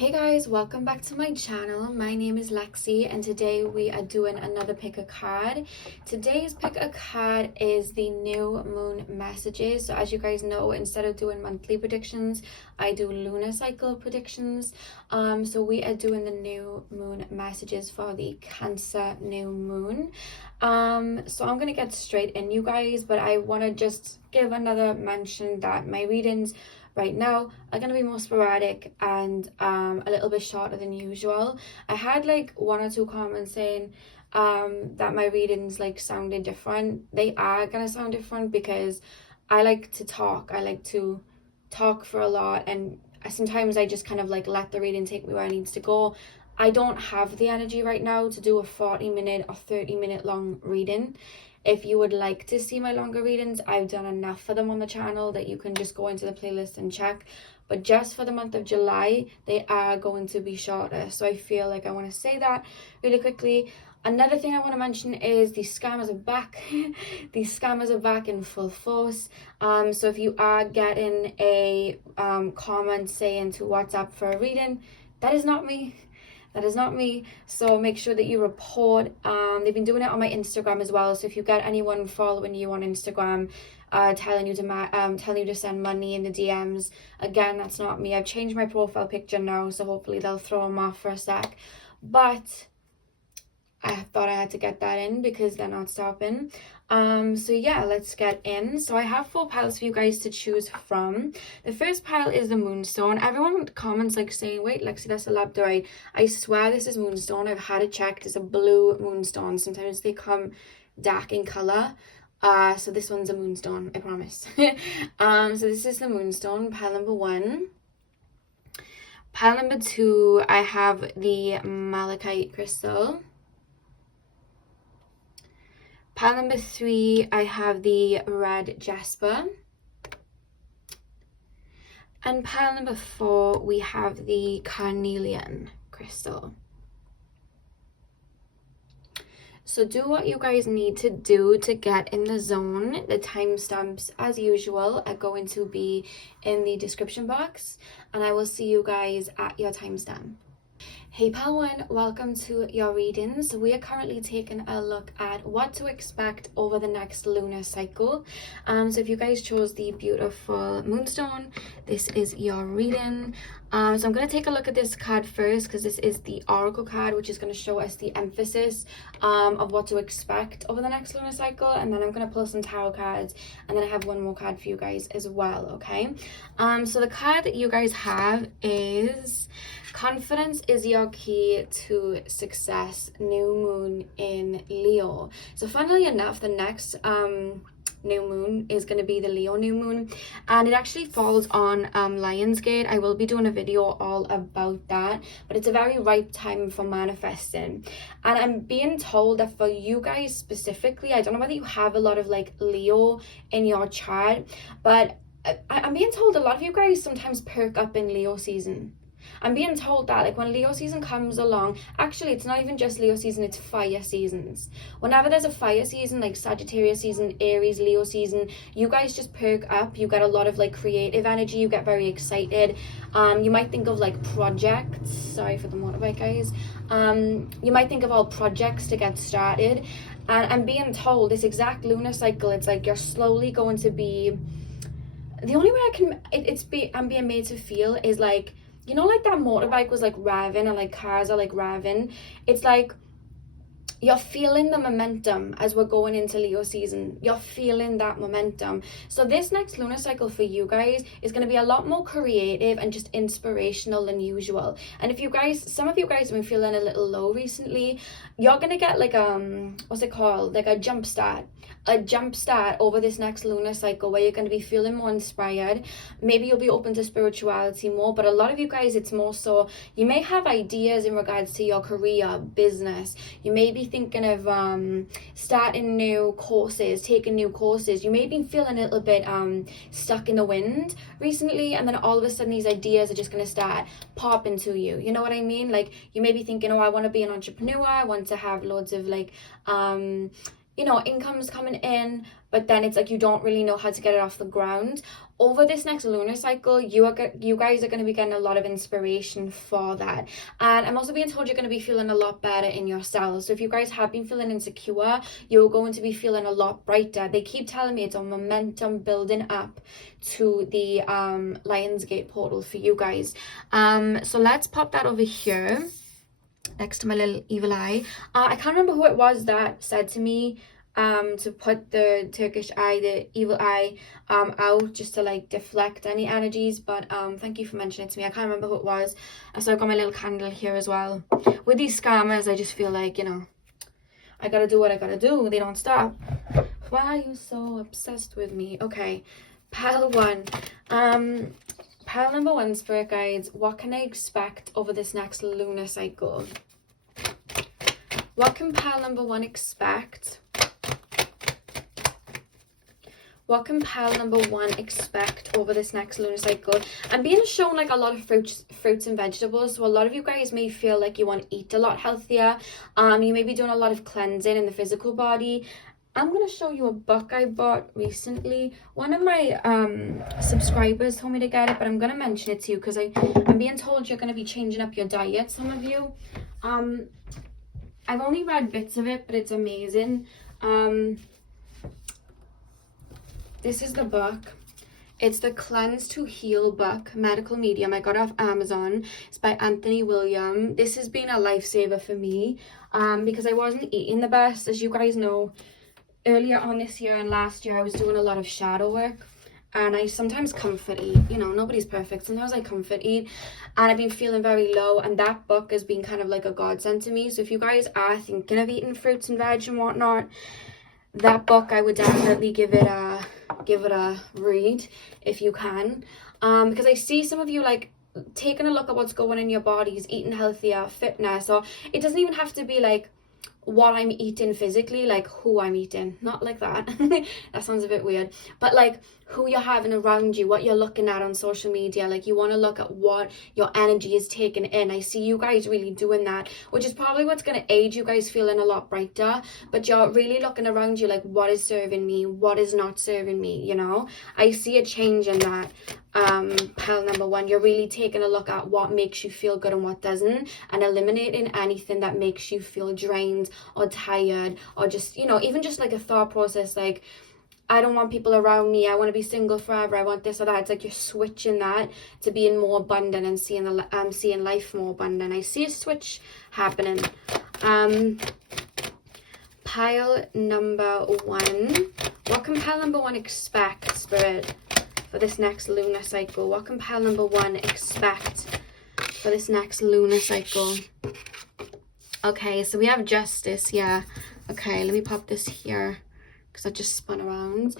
Hey guys, welcome back to my channel. My name is Lexi and today we are doing another pick a card. Today's pick a card is the new moon messages. So as you guys know, instead of doing monthly predictions, I do lunar cycle predictions. So we are doing the new moon messages for the Cancer new moon. So I'm gonna get straight in, you guys, but I want to just give another mention that my readings right now are going to be more sporadic and a little bit shorter than usual. I had like one or two comments saying that my readings like sounded different. They are going to sound different because I like to talk. I like to talk for a lot, and sometimes I just kind of like let the reading take me where it needs to go. I don't have the energy right now to do a 40-minute or 30-minute long reading. If you would like to see my longer readings, I've done enough for them on the channel that you can just go into the playlist and check. But just for the month of July, they are going to be shorter. So I feel like I want to say that really quickly. Another thing I want to mention is the scammers are back. The scammers are back in full force. So if you are getting a comment saying to WhatsApp for a reading, that is not me. That is not me. So make sure that you report. They've been doing it on my Instagram as well. So if you get anyone following you on Instagram, telling you to send money in the DMs, again, that's not me. I've changed my profile picture now, so hopefully they'll throw them off for a sec. But I thought I had to get that in because they're not stopping. So yeah, let's get in. So I have 4 piles for you guys to choose from. The first pile is the moonstone. Everyone comments like saying, wait, Lexi, that's a labradorite. I swear this is moonstone. I've had it checked. It's a blue moonstone. Sometimes they come dark in color. So this one's a moonstone, I promise. So this is the moonstone, pile number 1. Pile number 2, I have the malachite crystal. Pile number 3, I have the red jasper. And pile number 4, we have the carnelian crystal. So do what you guys need to do to get in the zone. The timestamps, as usual, are going to be in the description box. And I will see you guys at your timestamp. Hey pal 1, welcome to your readings. We are currently taking a look at what to expect over the next lunar cycle. So if you guys chose the beautiful moonstone, this is your reading. So I'm going to take a look at this card first because this is the oracle card, which is going to show us the emphasis of what to expect over the next lunar cycle. And then I'm going to pull some tarot cards, and then I have one more card for you guys as well, okay? So the card that you guys have is confidence is your key to success, new moon in Leo. So funnily enough, the next new moon is going to be the Leo new moon, and it actually falls on Lionsgate. I will be doing a video all about that, but it's a very ripe time for manifesting. And I'm being told that for you guys specifically, I don't know whether you have a lot of like Leo in your chart, but I'm being told a lot of you guys sometimes perk up in Leo season. I'm being told that like when Leo season comes along, actually it's not even just Leo season, it's fire seasons. Whenever there's a fire season, like Sagittarius season, Aries, Leo season, you guys just perk up. You get a lot of like creative energy, you get very excited. You might think of like projects, sorry for the motorbike guys. You might think of all projects to get started. And I'm being told this exact lunar cycle, it's like you're slowly going to be, the only way I can, I'm being made to feel is like, you know, like that motorbike was like revving, or like cars are like revving. It's like you're feeling the momentum as we're going into Leo season. You're feeling that momentum. So this next lunar cycle for you guys is going to be a lot more creative and just inspirational than usual. And if you guys, some of you guys have been feeling a little low recently, you're going to get like what's it called? Like a jump start over this next lunar cycle where you're going to be feeling more inspired. Maybe you'll be open to spirituality more, but a lot of you guys, it's more so you may have ideas in regards to your career, business. You may be thinking of starting new courses, taking new courses. You may be feeling a little bit stuck in the wind recently, and then all of a sudden these ideas are just going to start popping to you. You know what I mean? Like you may be thinking, oh, I want to be an entrepreneur, I want to have loads of like you know, income's coming in, but then it's like you don't really know how to get it off the ground. Over this next lunar cycle, you guys are going to be getting a lot of inspiration for that. And I'm also being told you're going to be feeling a lot better in yourselves. So if you guys have been feeling insecure, you're going to be feeling a lot brighter. They keep telling me it's a momentum building up to the Lionsgate portal for you guys. So let's pop that over here next to my little evil eye. I can't remember who it was that said to me to put the Turkish eye, the evil eye, out just to like deflect any energies, but thank you for mentioning it to me. I can't remember who it was. So I've got my little candle here as well. With these scammers, I just feel like, you know, I gotta do what I gotta do. They don't stop. Why are you so obsessed with me? Okay, pile one. Pile number one, spirit guides. What can I expect over this next lunar cycle? What can pile number one expect? What can pile number one expect over this next lunar cycle? I'm being shown like a lot of fruits and vegetables. So a lot of you guys may feel like you want to eat a lot healthier. You may be doing a lot of cleansing in the physical body. I'm going to show you a book I bought recently. One of my subscribers told me to get it, but I'm going to mention it to you because I'm being told you're going to be changing up your diet, some of you. I've only read bits of it, but it's amazing. This is the book. It's the Cleanse to Heal book, medical medium. I got it off Amazon. It's by Anthony William. This has been a lifesaver for me because I wasn't eating the best. As you guys know, earlier on this year and last year, I was doing a lot of shadow work. And I sometimes comfort eat. You know, nobody's perfect. Sometimes I comfort eat. And I've been feeling very low. And that book has been kind of like a godsend to me. So if you guys are thinking of eating fruits and veg and whatnot, that book, I would definitely give it a read if you can, because I see some of you like taking a look at what's going on in your bodies, eating healthier, fitness, or it doesn't even have to be like what I'm eating physically, like who I'm eating, not like that. That sounds a bit weird, but like who you're having around you, what you're looking at on social media. Like you want to look at what your energy is taking in. I see you guys really doing that, which is probably what's going to aid you guys feeling a lot brighter. But you're really looking around you like, what is serving me, what is not serving me, you know. I see a change in that. Pile number one, you're really taking a look at what makes you feel good and what doesn't, and eliminating anything that makes you feel drained or tired, or just, you know, even just like a thought process like, I don't want people around me, I want to be single forever, I want this or that. It's like you're switching that to being more abundant and seeing life more abundant. I see a switch happening. Pile number one. What can pile number one expect, Spirit, for this next lunar cycle? What can pile number one expect for this next lunar cycle? Okay, so we have Justice, yeah. Okay, let me pop this here because I just spun around.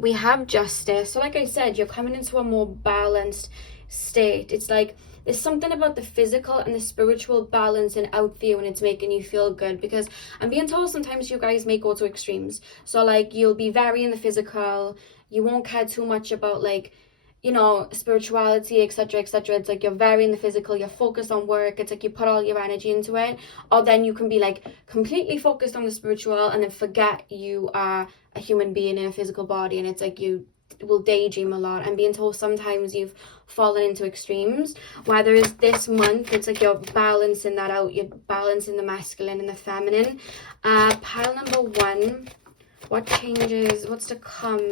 We have Justice. So like I said, you're coming into a more balanced state. It's like there's something about the physical and the spiritual balancing out for you, and it's making you feel good, because I'm being told sometimes you guys may go to extremes. So like you'll be very in the physical, you won't care too much about like, you know, spirituality, etc, etc. It's like you're very in the physical, you're focused on work, it's like you put all your energy into it. Or then you can be like completely focused on the spiritual and then forget you are a human being in a physical body, and it's like you will daydream a lot. I'm being told sometimes you've fallen into extremes, whereas this month it's like you're balancing that out, you're balancing the masculine and the feminine. Pile number one, what changes, what's to come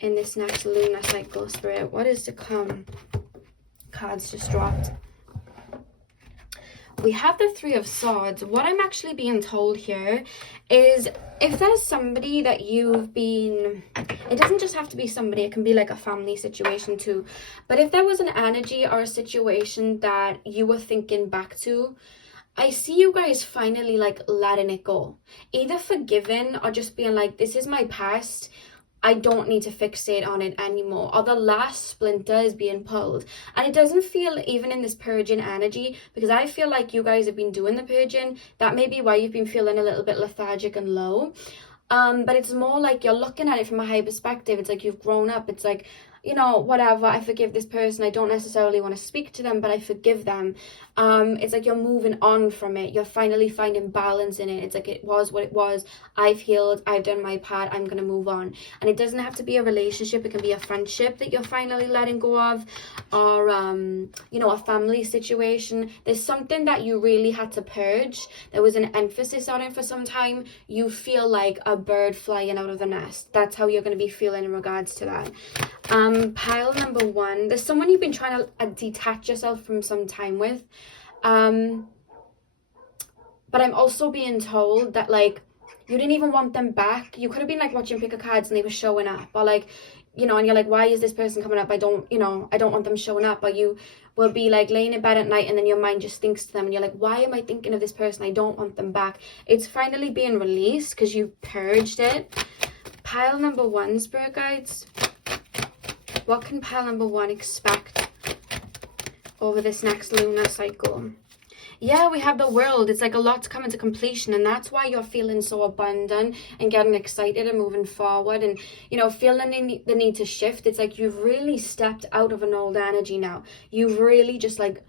in this next lunar cycle, Spirit? What is to come? Cards just dropped. We have the Three of Swords. What I'm actually being told here is if there's somebody that you've been, it doesn't just have to be somebody, it can be like a family situation too, but if there was an energy or a situation that you were thinking back to, I see you guys finally like letting it go, either forgiving or just being like, this is my past, I don't need to fixate on it anymore, or the last splinter is being pulled. And it doesn't feel, even in this purging energy, because I feel like you guys have been doing the purging, that may be why you've been feeling a little bit lethargic and low. But it's more like you're looking at it from a high perspective. It's like you've grown up. It's like you know, whatever, I forgive this person, I don't necessarily want to speak to them, but I forgive them. It's like you're moving on from it, you're finally finding balance in it. It's like, it was what it was, I've healed, I've done my part, I'm gonna move on. And it doesn't have to be a relationship, it can be a friendship that you're finally letting go of, or you know, a family situation. There's something that you really had to purge, there was an emphasis on it for some time. You feel like a bird flying out of the nest. That's how you're going to be feeling in regards to that. Pile number 1, there's someone you've been trying to detach yourself from some time with, but I'm also being told that, like, you didn't even want them back. You could have been like watching pick a cards and they were showing up, or like, you know, and you're like, why is this person coming up? I don't want them showing up. Or you will be like laying in bed at night and then your mind just thinks to them and you're like, why am I thinking of this person? I don't want them back. It's finally being released because you purged it. Pile number 1, spirit guides. What can pile number 1 expect over this next lunar cycle? Yeah, we have the world. It's like a lot's coming to completion, and that's why you're feeling so abundant and getting excited and moving forward, and, you know, feeling the need to shift. It's like you've really stepped out of an old energy now. You've really just like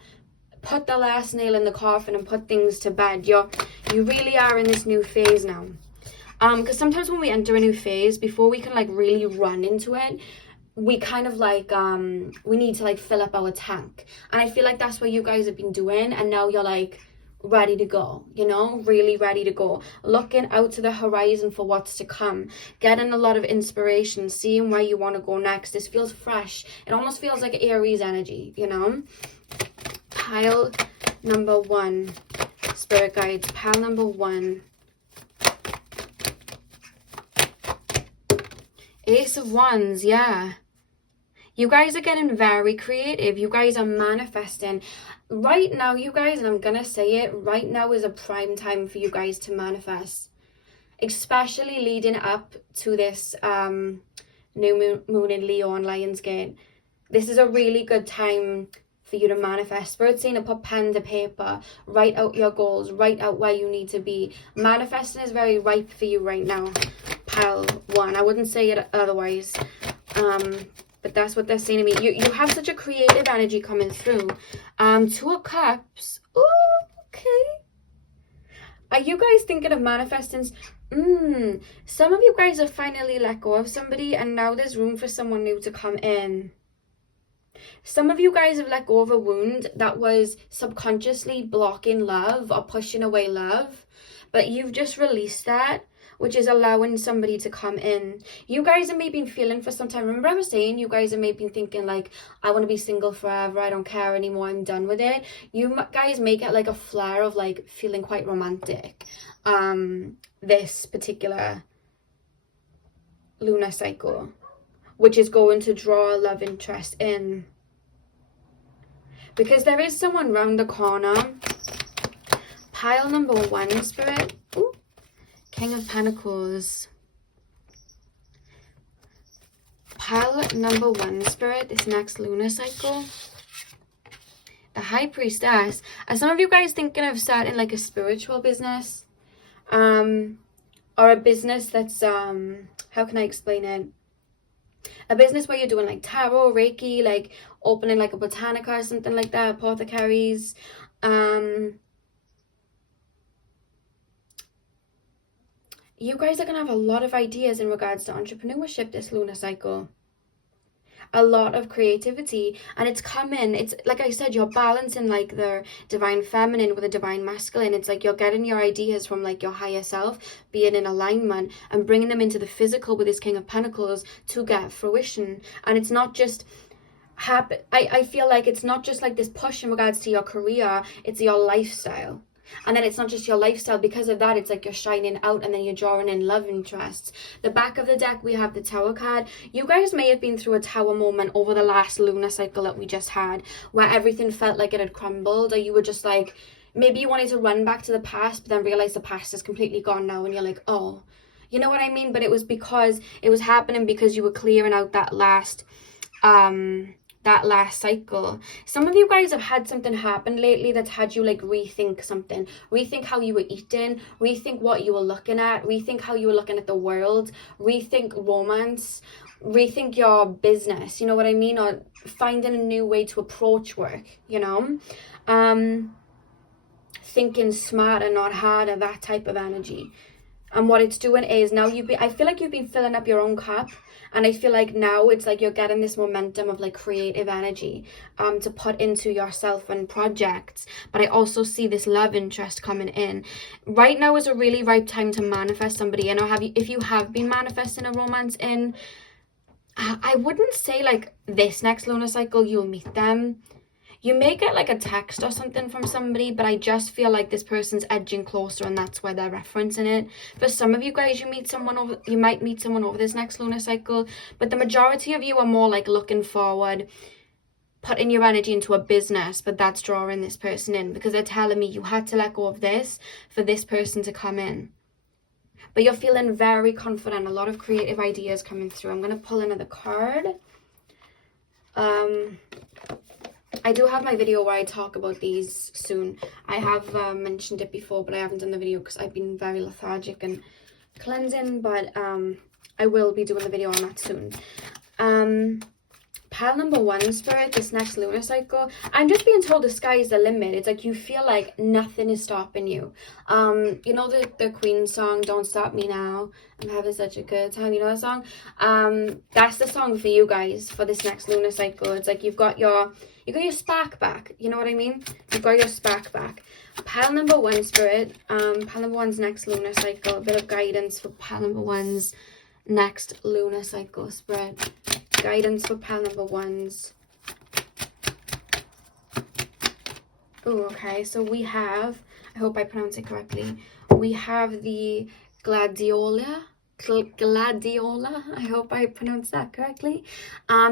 put the last nail in the coffin and put things to bed. You really are in this new phase now. Because sometimes when we enter a new phase, before we can like really run into it, we kind of like we need to like fill up our tank, and I feel like that's what you guys have been doing, and now you're like ready to go, you know, really ready to go, looking out to the horizon for what's to come, getting a lot of inspiration, seeing where you want to go next. This feels fresh. It almost feels like Aries energy, you know. Pile number 1, spirit guides. Pile number 1, Ace of Wands. Yeah, you guys are getting very creative. You guys are manifesting. Right now, you guys, and I'm going to say it, right now is a prime time for you guys to manifest. Especially leading up to this new moon in Leo on Lionsgate. This is a really good time for you to manifest. Spirit's saying to put pen to paper, write out your goals, write out where you need to be. Manifesting is very ripe for you right now. Pile 1. I wouldn't say it otherwise. But that's what they're saying to me. You have such a creative energy coming through. 2 of Cups. Oh, okay. Are you guys thinking of manifesting? Some of you guys have finally let go of somebody, and now there's room for someone new to come in. Some of you guys have let go of a wound that was subconsciously blocking love or pushing away love, but you've just released that, which is allowing somebody to come in. You guys have maybe been feeling for some time. Remember I was saying you guys have maybe been thinking like, I want to be single forever, I don't care anymore, I'm done with it. You guys may get like a flare of like feeling quite romantic this particular lunar cycle, which is going to draw a love interest in, because there is someone round the corner. Pile number 1, spirit. Ooh. King of Pentacles. Pile number 1, spirit, this next lunar cycle. The High Priestess. Are some of you guys thinking of starting like a spiritual business? Or a business that's, how can I explain it? A business where you're doing like tarot, Reiki, like opening like a botanica or something like that, apothecaries. You guys are going to have a lot of ideas in regards to entrepreneurship this lunar cycle. A lot of creativity, and it's coming. It's like I said, you're balancing like the divine feminine with the divine masculine. It's like you're getting your ideas from like your higher self, being in alignment, and bringing them into the physical with this King of Pentacles to get fruition. And it's not just happen. I feel like it's not just like this push in regards to your career, it's your lifestyle. And then it's not just your lifestyle. Because of that, it's like you're shining out, and then you're drawing in love interests. The back of the deck, we have the Tower card. You guys may have been through a Tower moment over the last lunar cycle that we just had, where everything felt like it had crumbled, or you were just like, maybe you wanted to run back to the past, but then realize the past is completely gone now, and you're like, oh, you know what I mean? But it was because it was happening because you were clearing out that last cycle. Some of you guys have had something happen lately that's had you like rethink something, rethink how you were eating, rethink what you were looking at, rethink how you were looking at the world, rethink romance, rethink your business, you know what I mean? Or finding a new way to approach work, you know? Thinking smarter, not harder, that type of energy. And what it's doing is now I feel like you've been filling up your own cup, and I feel like now it's like you're getting this momentum of like creative energy to put into yourself and projects. But I also see this love interest coming in. Right now is a really ripe time to manifest somebody. You know, if you have been manifesting a romance in, I wouldn't say like this next lunar cycle you'll meet them. You may get like a text or something from somebody, but I just feel like this person's edging closer, and that's why they're referencing it. For some of you guys, you might meet someone over this next lunar cycle, but the majority of you are more like looking forward, putting your energy into a business, but that's drawing this person in, because they're telling me you had to let go of this for this person to come in. But you're feeling very confident, a lot of creative ideas coming through. I'm going to pull another card. I do have my video where I talk about these soon. I have mentioned it before, but I haven't done the video because I've been very lethargic and cleansing, but I will be doing the video on that soon. Pile number 1, Spirit, this next lunar cycle, I'm just being told the sky is the limit. It's like you feel like nothing is stopping you. You know the Queen song, Don't Stop Me Now, I'm having such a good time, you know that song? That's the song for you guys for this next lunar cycle. It's like you got your spark back, you know what I mean? You've got your spark back. Pile number 1, Spirit, pile number 1's next lunar cycle, a bit of guidance for pile number 1's next lunar cycle, Spirit. Guidance for pile number 1's. Oh, okay, so we have, I hope I pronounce it correctly, we have the Gladiola, I hope I pronounced that correctly.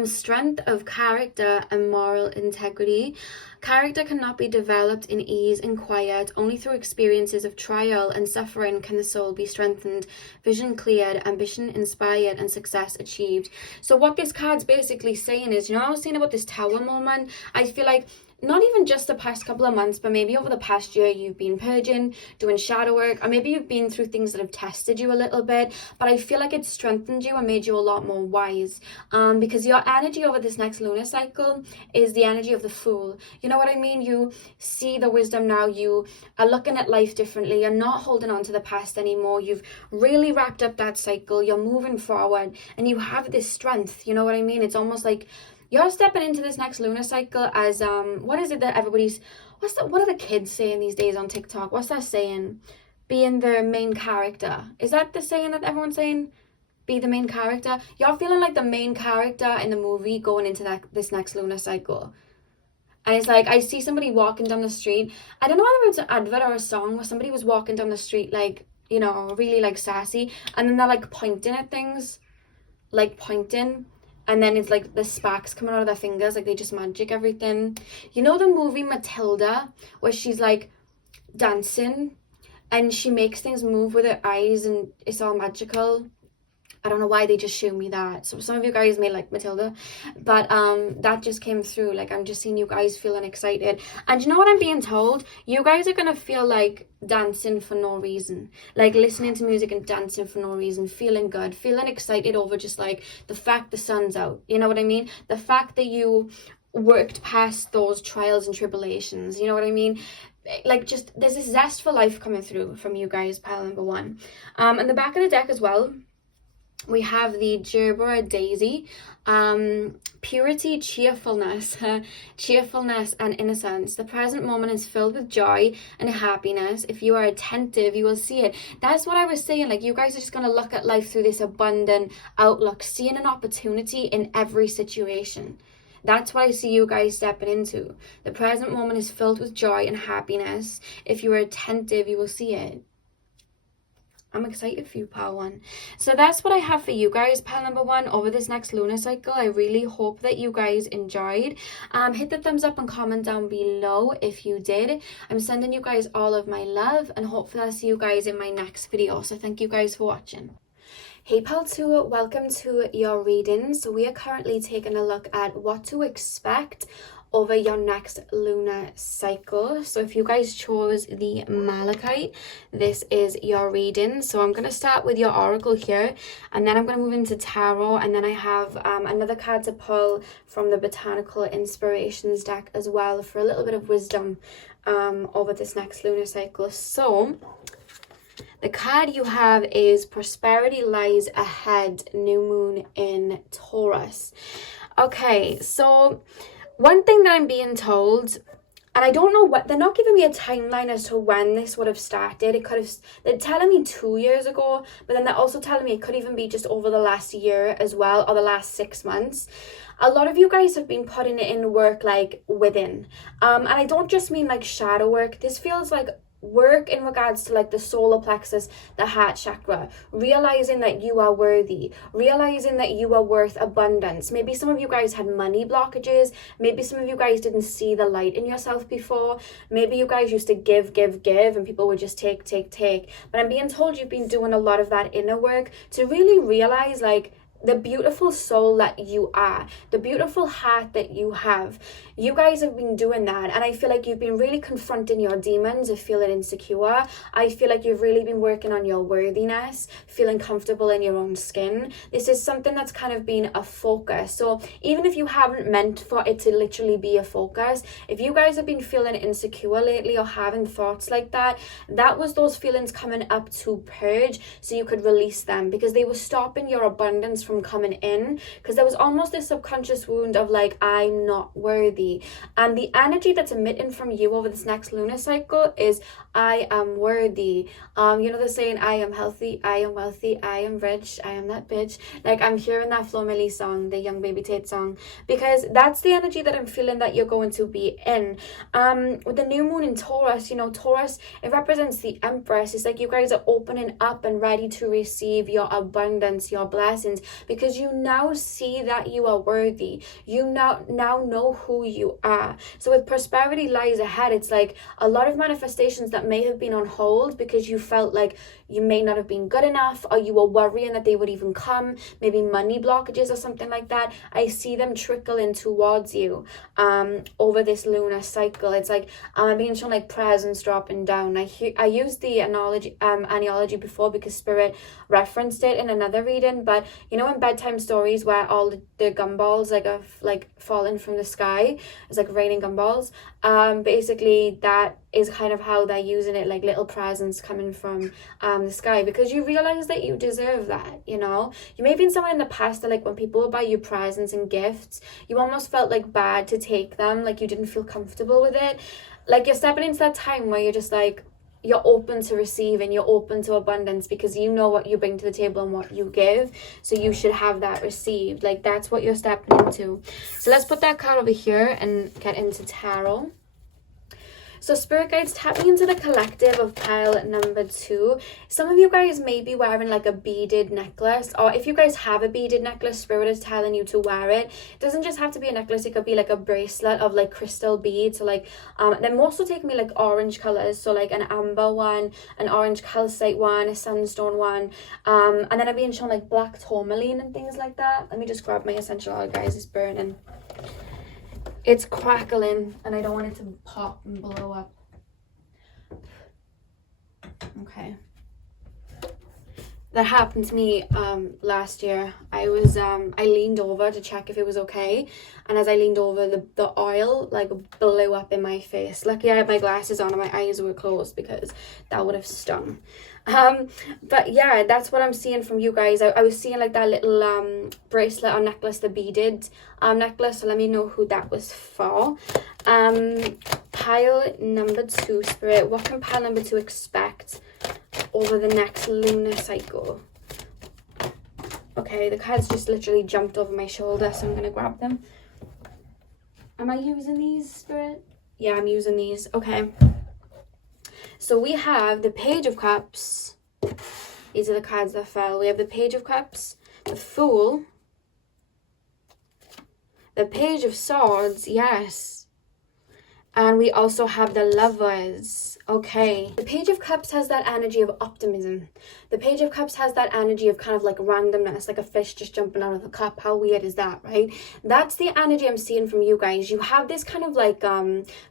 Strength of character and moral integrity. Character cannot be developed in ease and quiet. Only through experiences of trial and suffering can the soul be strengthened, vision cleared, ambition inspired, and success achieved. So what this card's basically saying is, you know, I was saying about this tower moment, I feel like not even just the past couple of months, but maybe over the past year, you've been purging, doing shadow work, or maybe you've been through things that have tested you a little bit, but I feel like it's strengthened you and made you a lot more wise, because your energy over this next lunar cycle is the energy of the Fool. You know what I mean? You see the wisdom now, you are looking at life differently, you're not holding on to the past anymore, you've really wrapped up that cycle, you're moving forward, and you have this strength, you know what I mean? It's almost like you're stepping into this next lunar cycle as, what is it that what are the kids saying these days on TikTok? What's that saying? Being the main character. Is that the saying that everyone's saying? Be the main character? You're feeling like the main character in the movie going into this next lunar cycle. And it's like, I see somebody walking down the street. I don't know whether it's an advert or a song where somebody was walking down the street like, you know, really like sassy. And then they're like pointing at things. Like pointing. And then it's like the sparks coming out of their fingers, like they just magic everything. You know the movie Matilda, where she's like dancing and she makes things move with her eyes and it's all magical? I don't know why they just show me that. So some of you guys may like Matilda, but that just came through. Like I'm just seeing you guys feeling excited. And you know what I'm being told? You guys are gonna feel like dancing for no reason, like listening to music and dancing for no reason, feeling good, feeling excited over just like the fact the sun's out. You know what I mean? The fact that you worked past those trials and tribulations. You know what I mean? Like just there's this zest for life coming through from you guys, pile number 1. And the back of the deck as well, we have the Gerbera Daisy, purity, cheerfulness, cheerfulness and innocence. The present moment is filled with joy and happiness. If you are attentive, you will see it. That's what I was saying. Like you guys are just going to look at life through this abundant outlook, seeing an opportunity in every situation. That's what I see you guys stepping into. The present moment is filled with joy and happiness. If you are attentive, you will see it. I'm excited for you, pile 1. So that's what I have for you guys, pile number 1, over this next lunar cycle. I really hope that you guys enjoyed. Hit the thumbs up and comment down below if you did. I'm sending you guys all of my love, and hopefully I'll see you guys in my next video. So thank you guys for watching. Hey pile 2, welcome to your reading. So we are currently taking a look at what to expect over your next lunar cycle. So if you guys chose the Malachite, this is your reading. So I'm going to start with your oracle here, and then I'm going to move into tarot, and then I have another card to pull from the Botanical Inspirations deck as well for a little bit of wisdom over this next lunar cycle. So the card you have is Prosperity Lies Ahead, New Moon in Taurus. Okay, so one thing that I'm being told, and I don't know what, they're not giving me a timeline as to when this would have started. It could have, they're telling me 2 years ago, but then they're also telling me it could even be just over the last year as well, or the last 6 months. A lot of you guys have been putting it in work like within. And I don't just mean like shadow work. This feels like work in regards to like the solar plexus, the heart chakra, realizing that you are worthy, realizing that you are worth abundance. Maybe some of you guys had money blockages, maybe some of you guys didn't see the light in yourself before, maybe you guys used to give and people would just take, but I'm being told you've been doing a lot of that inner work to really realize like the beautiful soul that you are, the beautiful heart that you have. You guys have been doing that, and I feel like you've been really confronting your demons of feeling insecure. I feel like you've really been working on your worthiness, feeling comfortable in your own skin. This is something that's kind of been a focus. So even if you haven't meant for it to literally be a focus, if you guys have been feeling insecure lately or having thoughts like that, that was those feelings coming up to purge so you could release them, because they were stopping your abundance from coming in, because there was almost this subconscious wound of like, I'm not worthy. And the energy that's emitting from you over this next lunar cycle is I am worthy. You know the saying, I am healthy, I am wealthy, I am rich, I am that bitch. Like, I'm hearing that Flo Milli song, the Young Baby Tate song, because that's the energy that I'm feeling that you're going to be in. With the new moon in Taurus, you know, Taurus, it represents the Empress. It's like you guys are opening up and ready to receive your abundance, your blessings, because you now see that you are worthy. You now know who you are. So with Prosperity Lies Ahead, it's like a lot of manifestations that may have been on hold because you felt like you may not have been good enough, or you were worrying that they would even come, maybe money blockages or something like that. I see them trickling towards you over this lunar cycle. It's like I'm being shown like presents dropping down. I used the analogy before because Spirit referenced it in another reading, but you know, in bedtime stories where all the gumballs like are like falling from the sky, it's like raining gumballs. Basically that is kind of how they're using it, like little presents coming from the sky, because you realize that you deserve that. You know, you may have been someone in the past that like when people would buy you presents and gifts, you almost felt like bad to take them, like you didn't feel comfortable with it. Like you're stepping into that time where you're just like, you're open to receive and you're open to abundance, because you know what you bring to the table and what you give, so you should have that received. Like that's what you're stepping into. So let's put that card over here and get into tarot. So Spirit Guides, tapping into the collective of pile number 2. Some of you guys may be wearing like a beaded necklace, or if you guys have a beaded necklace, Spirit is telling you to wear it. It doesn't just have to be a necklace, it could be like a bracelet of like crystal beads. So like they're mostly taking me like orange colors, so like an amber one, an orange calcite one, a sunstone one, and then I'm being shown like black tourmaline and things like that. Let me just grab my essential oil, guys. It's burning. It's crackling and I don't want it to pop and blow up. Okay. That happened to me last year. I leaned over to check if it was okay, and as I leaned over, the oil like blew up in my face. Lucky I had my glasses on and my eyes were closed, because that would have stung. But yeah, that's what I'm seeing from you guys. I was seeing like that little bracelet or necklace, the beaded necklace, so let me know who that was for. Pile number 2, Spirit, what can pile number 2 expect over the next lunar cycle? Okay, the cards just literally jumped over my shoulder, so I'm gonna grab them. Am I using these, Spirit? Yeah, I'm using these. Okay. So we have the Page of Cups. These are the cards that fell. We have the Page of Cups, the Fool, the Page of Swords, yes. And we also have the Lovers. Okay, the Page of Cups has that energy of optimism. The Page of Cups has that energy of kind of like randomness, like a fish just jumping out of a cup. How weird is that, right? That's the energy I'm seeing from you guys. You have this kind of like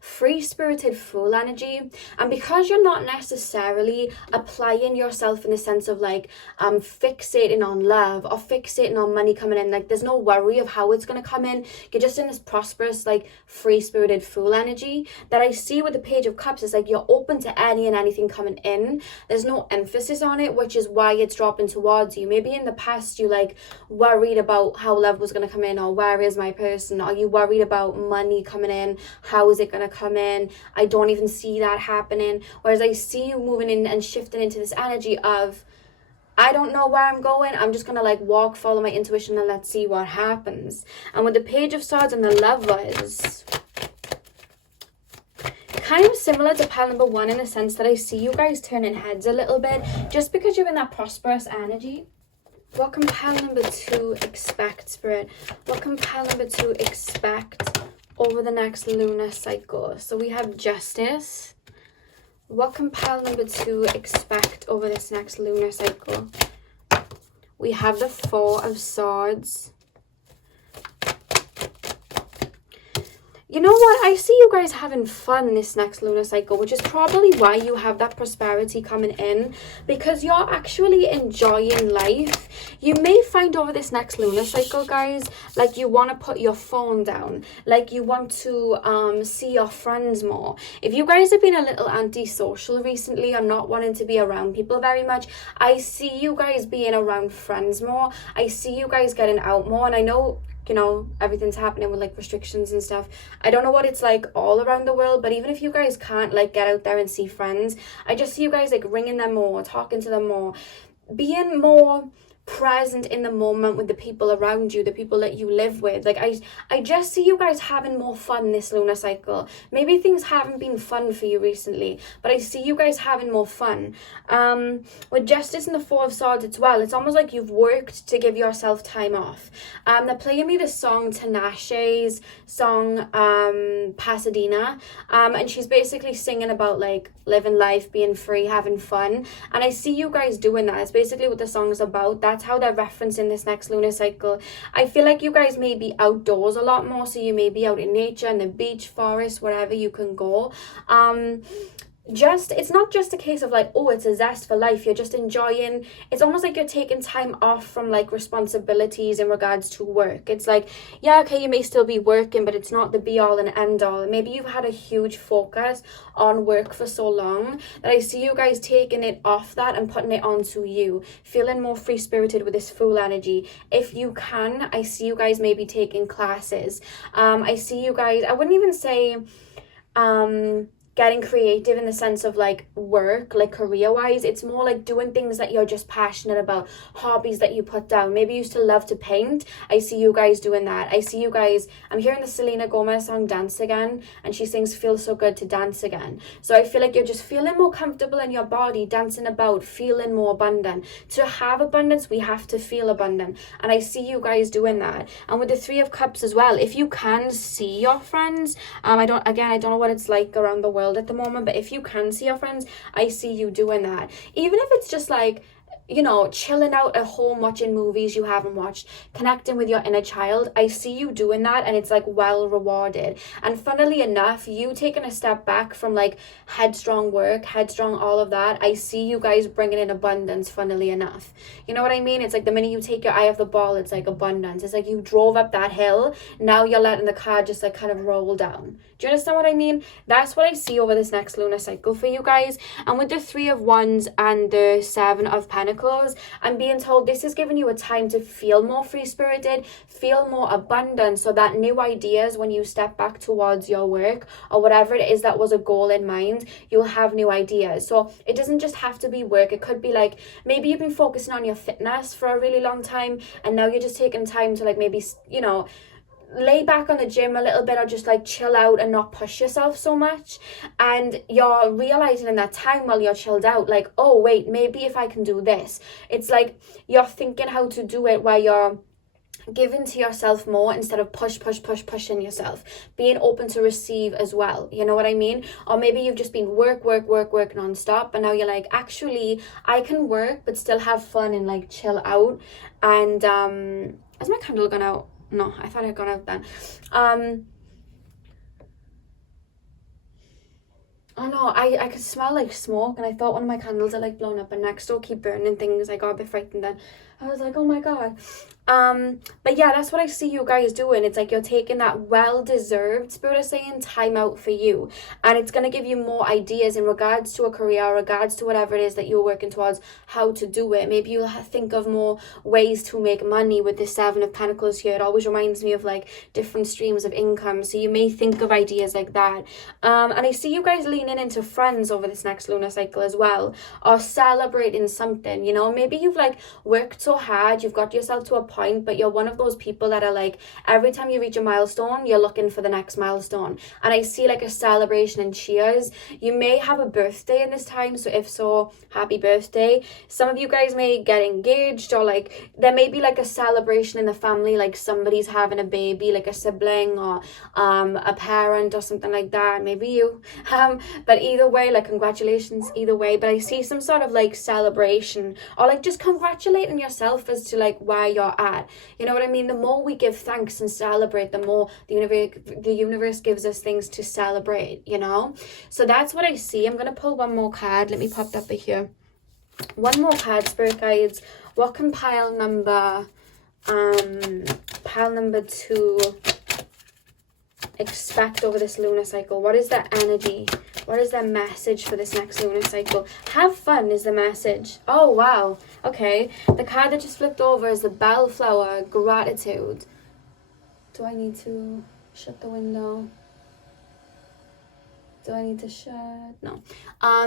free-spirited fool energy, and because you're not necessarily applying yourself in the sense of like fixating on love or fixating on money coming in, like there's no worry of how it's going to come in. You're just in this prosperous, like free-spirited fool energy that I see with the Page of Cups. Is like you're open to any and anything coming in. There's no emphasis on it, which is why it's dropping towards you. Maybe in the past you like worried about how love was going to come in, or where is my person? Are you worried about money coming in? How is it going to come in? I don't even see that happening. Whereas I see you moving in and shifting into this energy of, I don't know where I'm going. I'm just going to like walk, follow my intuition, and let's see what happens. And with the Page of Swords and the Lovers, kind of similar to pile number 1 in the sense that I see you guys turning heads a little bit just because you're in that prosperous energy. What can pile number 2 expect, Spirit? What can pile number 2 expect over the next lunar cycle? So we have Justice. What can pile number 2 expect over this next lunar cycle? We have the Four of Swords. You know what? I see you guys having fun this next lunar cycle, which is probably why you have that prosperity coming in, because you're actually enjoying life. You may find over this next lunar cycle, guys, like you want to put your phone down, like you want to see your friends more. If you guys have been a little antisocial recently or not wanting to be around people very much, I see you guys being around friends more. I see you guys getting out more, and I know, you know, everything's happening with like restrictions and stuff. I don't know what it's like all around the world, but even if you guys can't like get out there and see friends, I just see you guys like ringing them more, talking to them more, being more present in the moment with the people around you, the people that you live with. Like I just see you guys having more fun this lunar cycle. Maybe things haven't been fun for you recently, but I see you guys having more fun. With Justice and the Four of Swords as well, it's almost like you've worked to give yourself time off. They're playing me the song Tinashe's song Pasadena, and she's basically singing about like living life, being free, having fun, and I see you guys doing that. It's basically what the song's about. That's how they're referencing this next lunar cycle. I feel like you guys may be outdoors a lot more, so you may be out in nature, in the beach, forest, wherever you can go. It's not just a case of like, oh, it's a zest for life. You're just enjoying. It's almost like you're taking time off from like responsibilities in regards to work. It's like, yeah, okay, you may still be working, but it's not the be all and end all. Maybe you've had a huge focus on work for so long that I see you guys taking it off that and putting it onto you, feeling more free spirited with this Fool energy. If you can, I see you guys maybe taking classes. I see you guys, I wouldn't even say getting creative in the sense of like work, like career wise. It's more like doing things that you're just passionate about, hobbies that you put down. Maybe you used to love to paint. I see you guys doing that. I see you guys, I'm hearing the Selena Gomez song Dance Again, and she sings Feels So Good to Dance Again. So I feel like you're just feeling more comfortable in your body, dancing about, feeling more abundant. To have abundance, we have to feel abundant, and I see you guys doing that. And with the Three of Cups as well, if you can see your friends, I don't know what it's like around the world at the moment, but if you can see your friends, I see you doing that. Even if it's just like, you know, chilling out at home, watching movies you haven't watched, connecting with your inner child, I see you doing that, and it's like well rewarded. And funnily enough, you taking a step back from like headstrong work, headstrong all of that, I see you guys bringing in abundance, funnily enough. You know what I mean? It's like the minute you take your eye off the ball, it's like abundance. It's like you drove up that hill, now you're letting the car just like kind of roll down. Do you understand what I mean? That's what I see over this next lunar cycle for you guys. And with the Three of Wands and the Seven of Pentacles, I'm being told this is giving you a time to feel more free-spirited, feel more abundant, so that new ideas, when you step back towards your work or whatever it is that was a goal in mind, you'll have new ideas. So it doesn't just have to be work. It could be like, maybe you've been focusing on your fitness for a really long time, and now you're just taking time to like maybe, you know, lay back on the gym a little bit, or just like chill out and not push yourself so much. And you're realizing in that time while you're chilled out, like, oh wait, maybe if I can do this. It's like you're thinking how to do it where you're giving to yourself more instead of pushing yourself, being open to receive as well, you know what I mean? Or maybe you've just been work non-stop, but now you're like, actually I can work but still have fun and like chill out. And has my candle gone out? No, I thought it had gone out then. Oh no, I could smell like smoke, and I thought one of my candles had like blown up, and next door keep burning things. I got a bit frightened then. I was like, oh my god. But yeah, that's what I see you guys doing. It's like you're taking that well-deserved, Spirit is saying, time out for you. And it's going to give you more ideas in regards to a career, regards to whatever it is that you're working towards, how to do it. Maybe you'll think of more ways to make money with the Seven of Pentacles here. It always reminds me of like different streams of income. So you may think of ideas like that. And I see you guys leaning into friends over this next lunar cycle as well, or celebrating something, you know. Maybe you've like worked so hard, you've got yourself to a point, but you're one of those people that are like, every time you reach a milestone, you're looking for the next milestone. And I see like a celebration and cheers. You may have a birthday in this time, so if so, happy birthday. Some of you guys may get engaged, or like there may be like a celebration in the family, like somebody's having a baby, like a sibling or a parent or something like that, maybe you. But either way, like congratulations either way. But I see some sort of like celebration, or like just congratulating yourself as to like where you're at. You know what I mean? The more we give thanks and celebrate, the more the universe gives us things to celebrate, you know? So that's what I see. I'm going to pull one more card. Let me pop that back here. One more card, Spirit Guides. What can pile number 2 expect over this lunar cycle? What is their energy? What is their message for this next lunar cycle? Have fun is the message. Oh, wow. Okay. The card that just flipped over is the Bellflower, Gratitude. Do I need to shut the window? Do I need to shut? No.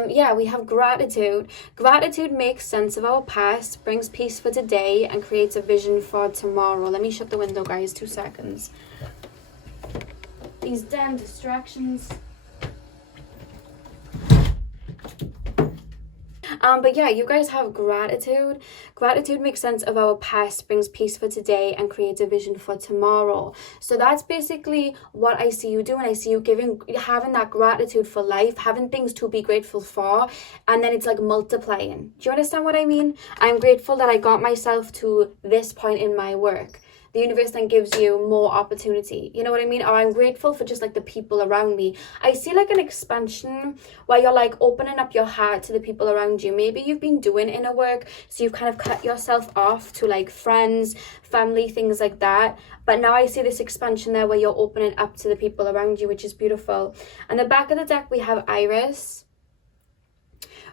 Yeah, we have gratitude. Gratitude makes sense of our past, brings peace for today, and creates a vision for tomorrow. Let me shut the window, guys. 2 seconds. These damn distractions. But yeah, you guys have gratitude. Gratitude makes sense of our past, brings peace for today, and creates a vision for tomorrow. So that's basically what I see you doing. I see you having that gratitude for life, having things to be grateful for, and then it's like multiplying. Do you understand what I mean? I'm grateful that I got myself to this point in my work. The universe then gives you more opportunity. You know what I mean? Or I'm grateful for just like the people around me. I see like an expansion where you're like opening up your heart to the people around you. Maybe you've been doing inner work, so you've kind of cut yourself off to like friends, family, things like that. But now I see this expansion there where you're opening up to the people around you, which is beautiful. And the back of the deck, we have Iris.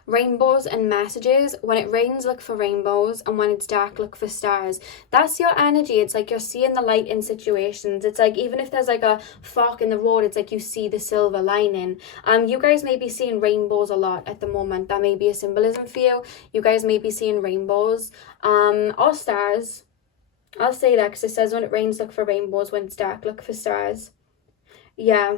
Rainbows and messages. When it rains, look for rainbows, and when it's dark, look for stars. That's your energy. It's like you're seeing the light in situations. It's like even if there's like a fork in the road, it's like you see the silver lining. You guys may be seeing rainbows a lot at the moment. That may be a symbolism for you. You guys may be seeing rainbows or stars. I'll say that because it says when it rains, look for rainbows. When it's dark, look for stars. Yeah.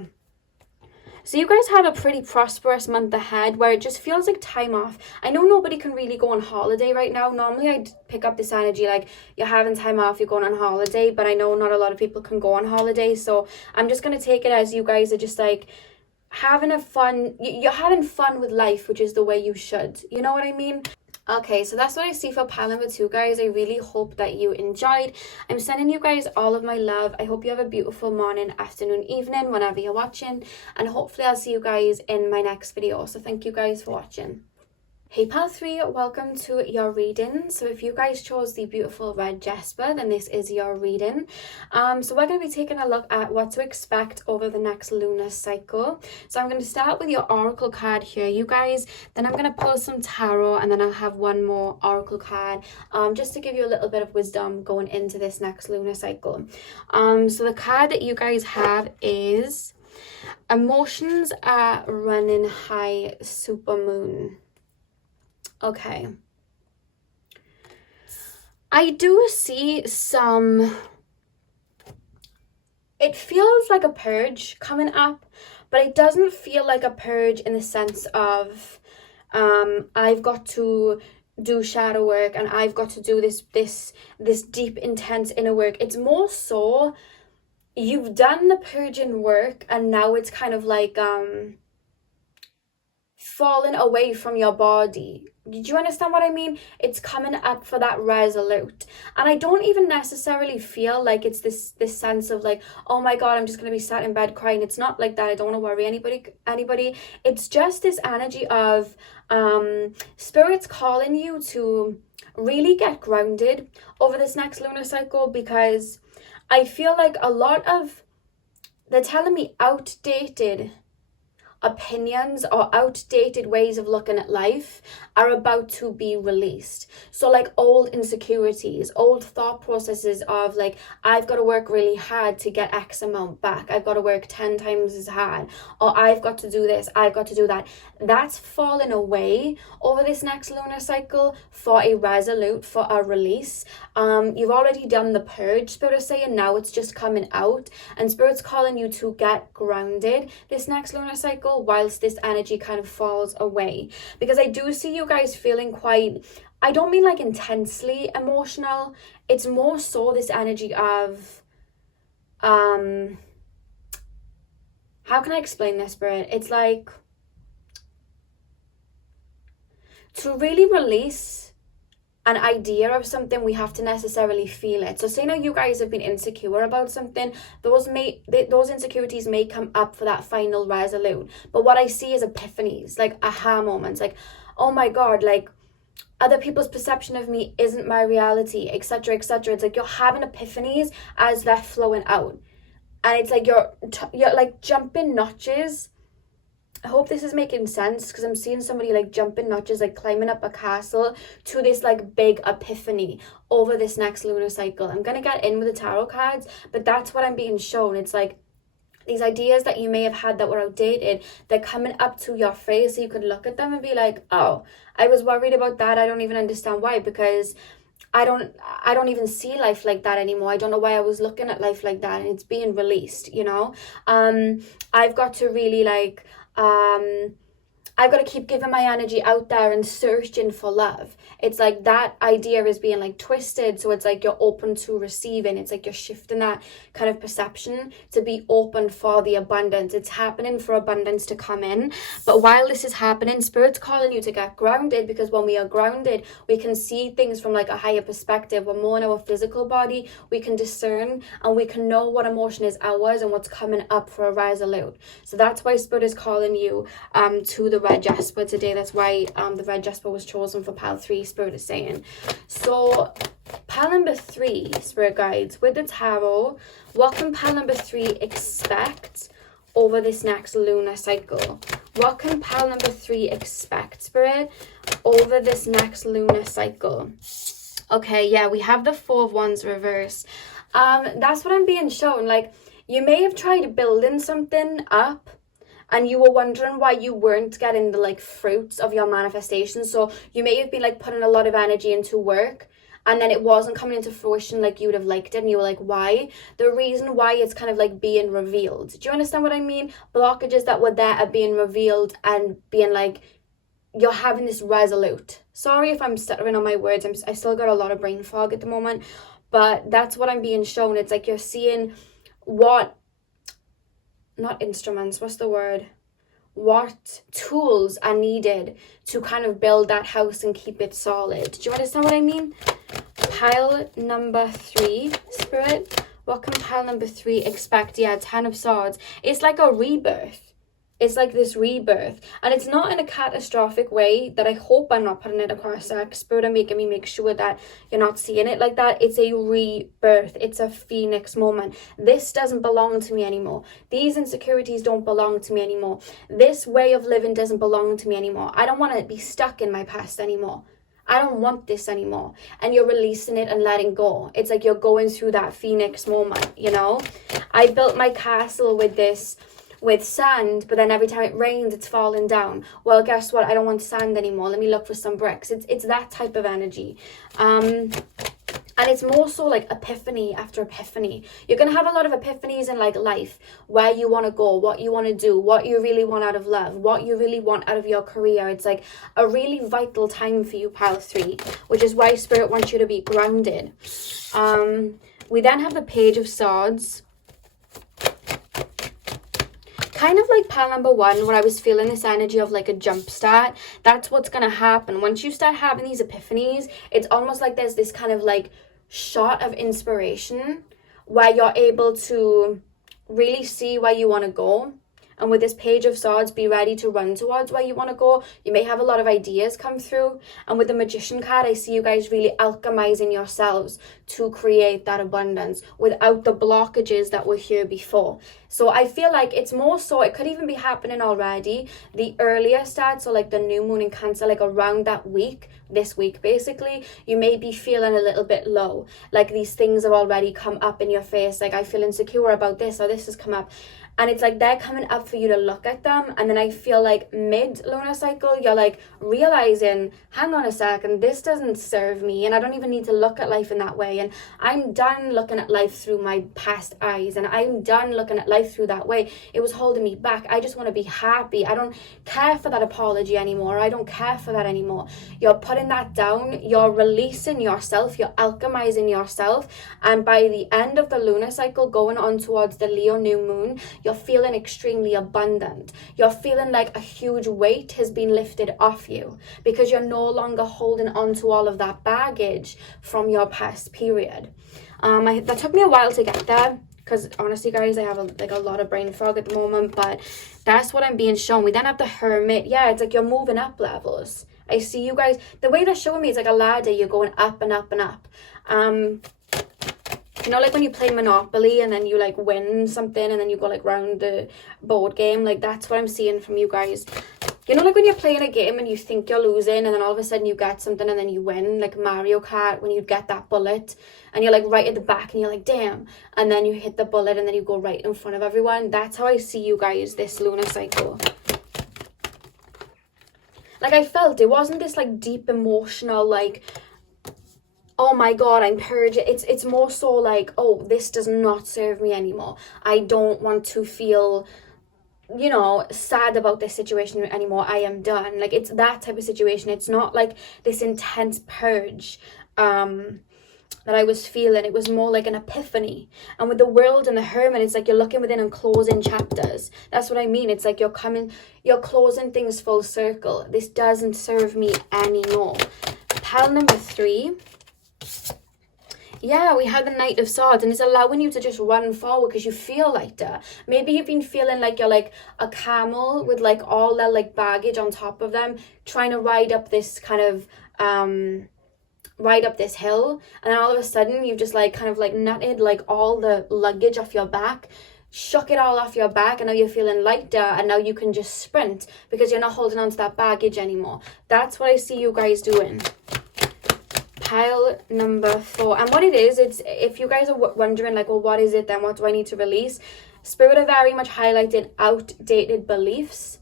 So you guys have a pretty prosperous month ahead where it just feels like time off. I know nobody can really go on holiday right now. Normally I'd pick up this energy like you're having time off, you're going on holiday, but I know not a lot of people can go on holiday. So I'm just going to take it as you guys are just like having a fun, you're having fun with life, which is the way you should. You know what I mean? Okay, so that's what I see for pile number 2, guys. I really hope that you enjoyed. I'm sending you guys all of my love. I hope you have a beautiful morning, afternoon, evening, whenever you're watching. And hopefully I'll see you guys in my next video. So thank you guys for watching. Hey pile 3, welcome to your reading. So if you guys chose the beautiful red Jasper, then this is your reading. So we're going to be taking a look at what to expect over the next lunar cycle. So I'm going to start with your oracle card here, you guys. Then I'm going to pull some tarot, and then I'll have one more oracle card just to give you a little bit of wisdom going into this next lunar cycle. So the card that you guys have is Emotions Are Running High, Supermoon. Okay. I do see some, it feels like a purge coming up, but it doesn't feel like a purge in the sense of I've got to do shadow work and I've got to do this deep, intense inner work. It's more so you've done the purging work and now it's kind of like falling away from your body. Do you understand what I mean? It's coming up for that resolute. And I don't even necessarily feel like it's this sense of like, oh my God, I'm just going to be sat in bed crying. It's not like that. I don't want to worry anybody. It's just this energy of spirits calling you to really get grounded over this next lunar cycle, because I feel like a lot of, they're telling me outdated opinions or outdated ways of looking at life are about to be released. So like old insecurities, old thought processes of like, I've got to work really hard to get X amount back, I've got to work 10 times as hard, or I've got to do this, I've got to do that. That's falling away over this next lunar cycle for a resolute, for a release. You've already done the purge, Spirit is saying, now it's just coming out, and Spirit's calling you to get grounded this next lunar cycle whilst this energy kind of falls away. Because I do see you guys feeling quite, I don't mean like intensely emotional, it's more so this energy of how can I explain this, Spirit? It's like to really release an idea of something, we have to necessarily feel it. So say now you guys have been insecure about something, those insecurities may come up for that final resolute. But what I see is epiphanies, like aha moments, like, oh my God, like other people's perception of me isn't my reality, etc., etc. It's like you're having epiphanies as they're flowing out, and it's like you're like jumping notches. I hope this is making sense, because I'm seeing somebody like jumping notches, like climbing up a castle to this like big epiphany over this next lunar cycle. I'm going to get in with the tarot cards, but that's what I'm being shown. It's like these ideas that you may have had that were outdated, they're coming up to your face so you could look at them and be like, oh, I was worried about that. I don't even understand why, because I don't even see life like that anymore. I don't know why I was looking at life like that, and it's being released, you know. I've got to really like I've got to keep giving my energy out there and searching for love. It's like that idea is being like twisted, so it's like you're open to receiving. It's like you're shifting that kind of perception to be open for the abundance. It's happening for abundance to come in. But while this is happening, Spirit's calling you to get grounded, because when we are grounded, we can see things from like a higher perspective. We're more in our physical body, we can discern, and we can know what emotion is ours and what's coming up for a resolute. So that's why Spirit is calling you to the red jasper today. That's why the red jasper was chosen for pile 3, Spirit is saying. So pile number 3, Spirit guides, with the tarot, what can pile number 3 expect over this next lunar cycle? What can pile number 3 expect, Spirit, over this next lunar cycle? Okay, yeah, we have the 4 of Wands reverse. That's what I'm being shown. Like, you may have tried building something up and you were wondering why you weren't getting the like fruits of your manifestation. So you may have been like putting a lot of energy into work, and then it wasn't coming into fruition like you would have liked it, and you were like, why? The reason why it's kind of like being revealed. Do you understand what I mean? Blockages that were there are being revealed and being like, you're having this resolute. Sorry if I'm stuttering on my words. I still got a lot of brain fog at the moment, but that's what I'm being shown. It's like you're seeing what, not instruments, what's the word? What tools are needed to kind of build that house and keep it solid. Do you understand what I mean? Pile number 3, Spirit. What can pile number 3 expect? Yeah, 10 of Swords. It's like a rebirth. It's like this rebirth, and it's not in a catastrophic way that I hope I'm not putting it across. Spirit are making me make sure that you're not seeing it like that. It's a rebirth. It's a phoenix moment. This doesn't belong to me anymore. These insecurities don't belong to me anymore. This way of living doesn't belong to me anymore. I don't want to be stuck in my past anymore. I don't want this anymore. And you're releasing it and letting go. It's like you're going through that phoenix moment, you know. I built my castle with sand, but then every time it rains it's falling down. Well, guess what? I don't want sand anymore. Let me look for some bricks. It's that type of energy. And it's more so like epiphany after epiphany. You're going to have a lot of epiphanies in like life, where you want to go, what you want to do, what you really want out of love, what you really want out of your career. It's like a really vital time for you, pile 3, which is why Spirit wants you to be grounded. We then have the Page of Swords. Kind of like pile number 1, where I was feeling this energy of like a jump start. That's what's going to happen. Once you start having these epiphanies, it's almost like there's this kind of like shot of inspiration where you're able to really see where you want to go. And with this Page of Swords, be ready to run towards where you want to go. You may have a lot of ideas come through. And with the Magician card, I see you guys really alchemizing yourselves to create that abundance without the blockages that were here before. So I feel like it's more so, it could even be happening already. The earlier start, so like the new moon in Cancer, like around that week, this week basically, you may be feeling a little bit low. Like these things have already come up in your face. Like I feel insecure about this, or this has come up. And it's like they're coming up for you to look at them. And then I feel like mid-lunar cycle, you're like realizing, hang on a second, this doesn't serve me. And I don't even need to look at life in that way. And I'm done looking at life through my past eyes. And I'm done looking at life through that way. It was holding me back. I just want to be happy. I don't care for that apology anymore. I don't care for that anymore. You're putting that down. You're releasing yourself. You're alchemizing yourself. And by the end of the lunar cycle, going on towards the Leo new moon, you're feeling extremely abundant. You're feeling like a huge weight has been lifted off you because you're no longer holding on to all of that baggage from your past period. That took me a while to get there because honestly, guys, I have a lot of brain fog at the moment, but that's what I'm being shown. We then have the Hermit. Yeah, it's like you're moving up levels. I see you guys. The way they're showing me is like a ladder. You're going up and up and up. You know, like when you play Monopoly and then you like win something and then you go like round the board game, like that's what I'm seeing from you guys. You know, like when you're playing a game and you think you're losing and then all of a sudden you get something and then you win, like Mario Kart, when you get that bullet and you're like right at the back and you're like, damn. And then you hit the bullet and then you go right in front of everyone. That's how I see you guys this lunar cycle. Like I felt it wasn't this like deep emotional, like, oh my god, I'm purging. It's more so like, oh, this does not serve me anymore. I don't want to feel, you know, sad about this situation anymore. I am done. Like it's that type of situation. It's not like this intense purge that I was feeling. It was more like an epiphany. And with the World and the Hermit, it's like you're looking within and closing chapters. That's what I mean. It's like you're closing things full circle. This doesn't serve me anymore. Pile number 3. Yeah, we had the Knight of Swords, and it's allowing you to just run forward because you feel lighter. Maybe you've been feeling like you're like a camel with like all their like baggage on top of them, trying to ride up this kind of ride up this hill, and then all of a sudden you've just like kind of like nutted like all the luggage off your back, shook it all off your back, and now you're feeling lighter, and now you can just sprint because you're not holding on to that baggage anymore. That's what I see you guys doing. Pile number 4, and what it is, it's if you guys are wondering like, well, what is it then, what do I need to release? Spirit are very much highlighted outdated beliefs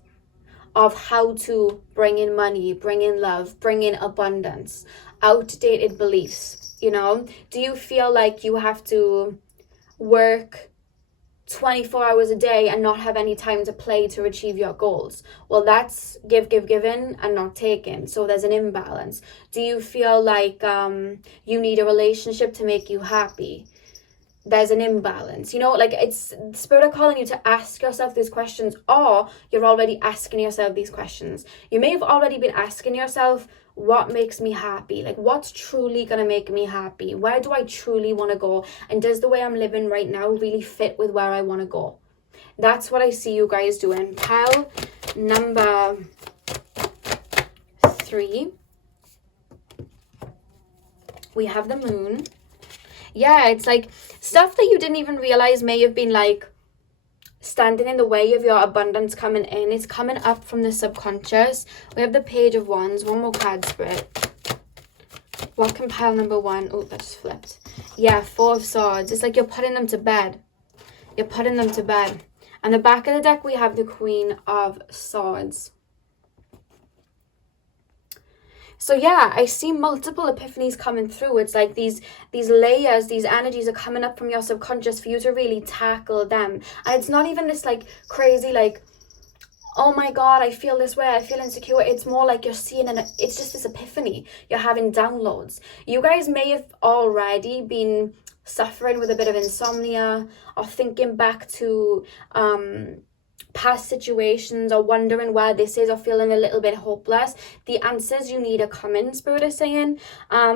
of how to bring in money, bring in love, bring in abundance. Outdated beliefs, you know. Do you feel like you have to work 24 hours a day and not have any time to play to achieve your goals? Well, that's given and not taken, so there's an imbalance. Do you feel like you need a relationship to make you happy? There's an imbalance, you know. Like it's Spirit are calling you to ask yourself these questions, or you're already asking yourself these questions. You may have already been asking yourself, what makes me happy? Like what's truly gonna make me happy? Where do I truly want to go? And does the way I'm living right now really fit with where I want to go? That's what I see you guys doing. Pile number 3, we have the Moon. Yeah, it's like stuff that you didn't even realize may have been like standing in the way of your abundance coming in. It's coming up from the subconscious. We have the Page of Wands. One more card, Spirit. What can pile number 1? Oh, that just flipped. Yeah, 4 of Swords. It's like you're putting them to bed. You're putting them to bed. And the back of the deck, we have the Queen of Swords. So yeah, I see multiple epiphanies coming through. It's like these layers, these energies are coming up from your subconscious for you to really tackle them. And it's not even this like crazy like, oh my god, I feel this way, I feel insecure. It's more like you're seeing it's just this epiphany. You're having downloads. You guys may have already been suffering with a bit of insomnia or thinking back to past situations or wondering where this is or feeling a little bit hopeless. The answers you need are coming, Spirit is saying,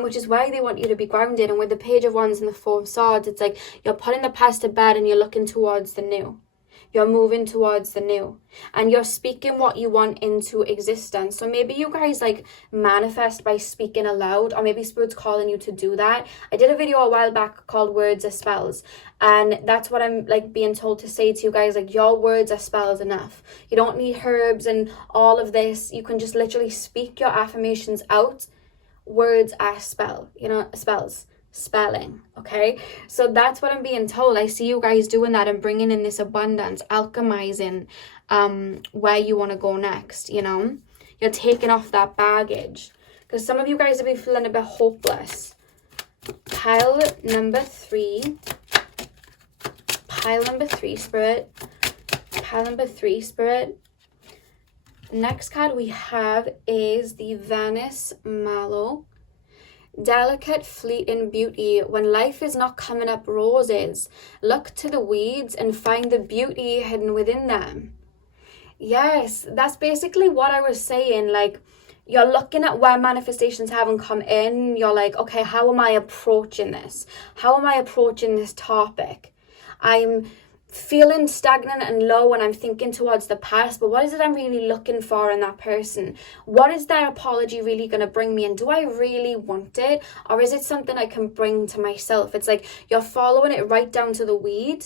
which is why they want you to be grounded. And with the Page of Wands and the Four of Swords, it's like you're putting the past to bed and you're looking towards the new. You're moving towards the new and you're speaking what you want into existence. So maybe you guys like manifest by speaking aloud, or maybe Spirit's calling you to do that. I did a video a while back called Words Are Spells, and that's what I'm like being told to say to you guys, like your words are spells enough. You don't need herbs and all of this. You can just literally speak your affirmations out. Words are spells. Spelling, okay? So that's what I'm being told. I see you guys doing that and bringing in this abundance, alchemizing where you want to go next. You're taking off that baggage, because some of you guys have been feeling a bit hopeless. Pile number three, Spirit. Pile number three, Spirit. Next card we have is the Venus Mallow. Delicate, fleeting beauty. When life is not coming up roses, look to the weeds and find the beauty hidden within them. Yes, that's basically what I was saying. Like, you're looking at where manifestations haven't come in. You're like, okay, how am I approaching this? How am I approaching this topic? I'm feeling stagnant and low and I'm thinking towards the past, but what is it I'm really looking for in that person? What is their apology really going to bring me, and do I really want it, or is it something I can bring to myself? It's like you're following it right down to the weed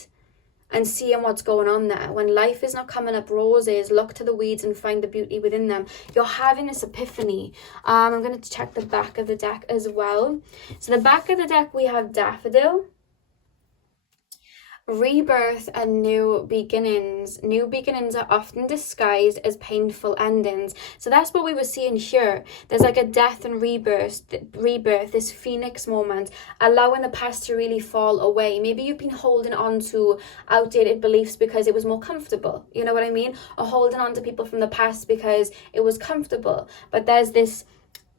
and seeing what's going on there. When life is not coming up roses, look to the weeds and find the beauty within them. You're having this epiphany. I'm going to check the back of the deck as well. So the back of the deck we have Daffodil, rebirth, and new beginnings. New beginnings are often disguised as painful endings. So that's what we were seeing here. There's like a death and rebirth, this phoenix moment, allowing the past to really fall away. Maybe you've been holding on to outdated beliefs because it was more comfortable. You know what I mean? Or holding on to people from the past because it was comfortable. But there's this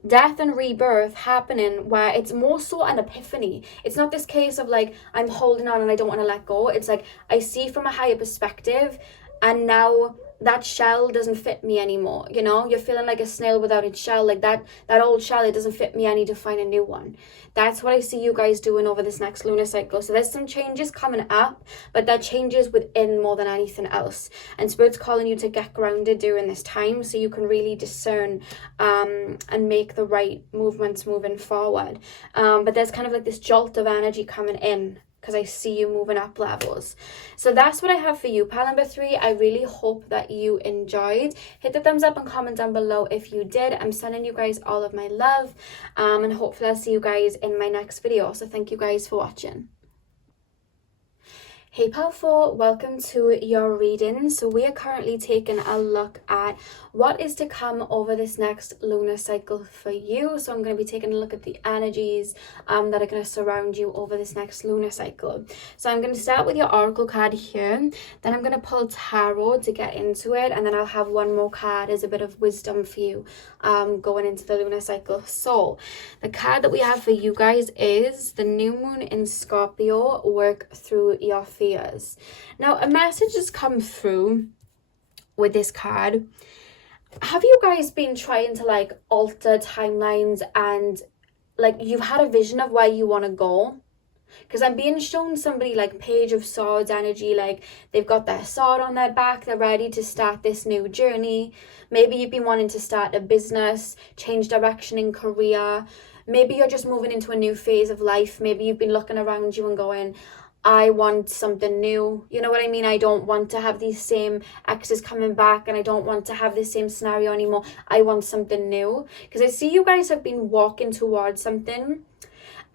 death and rebirth happening where it's more so an epiphany. It's not this case of like I'm holding on and I don't want to let go. It's like I see from a higher perspective, and now that shell doesn't fit me anymore. You're feeling like a snail without its shell, like that old shell, it doesn't fit me. I need to find a new one. That's what I see you guys doing over this next lunar cycle. So there's some changes coming up, but that changes within more than anything else. And Spirit's calling you to get grounded during this time so you can really discern and make the right movements moving forward. But there's kind of like this jolt of energy coming in, because I see you moving up levels. So that's what I have for you, pile number 3. I really hope that you enjoyed. Hit the thumbs up and comment down below if you did. I'm sending you guys all of my love, and hopefully I'll see you guys in my next video. So thank you guys for watching. Hey pile 4, welcome to your reading. So we are currently taking a look at what is to come over this next lunar cycle for you. So I'm going to be taking a look at the energies that are going to surround you over this next lunar cycle. So I'm going to start with your oracle card here, then I'm going to pull tarot to get into it, and then I'll have one more card as a bit of wisdom for you going into the lunar cycle. So the card that we have for you guys is the new moon in Scorpio. Work through your fears. Now a message has come through with this card. Have you guys been trying to like alter timelines, and like you've had a vision of where you want to go? Because I'm being shown somebody like Page of Swords energy, like they've got their sword on their back, they're ready to start this new journey. Maybe you've been wanting to start a business, change direction in career. Maybe you're just moving into a new phase of life. Maybe you've been looking around you and going, I want something new. You know what I mean? I don't want to have these same exes coming back, and I don't want to have the same scenario anymore. I want something new. Because I see you guys have been walking towards something,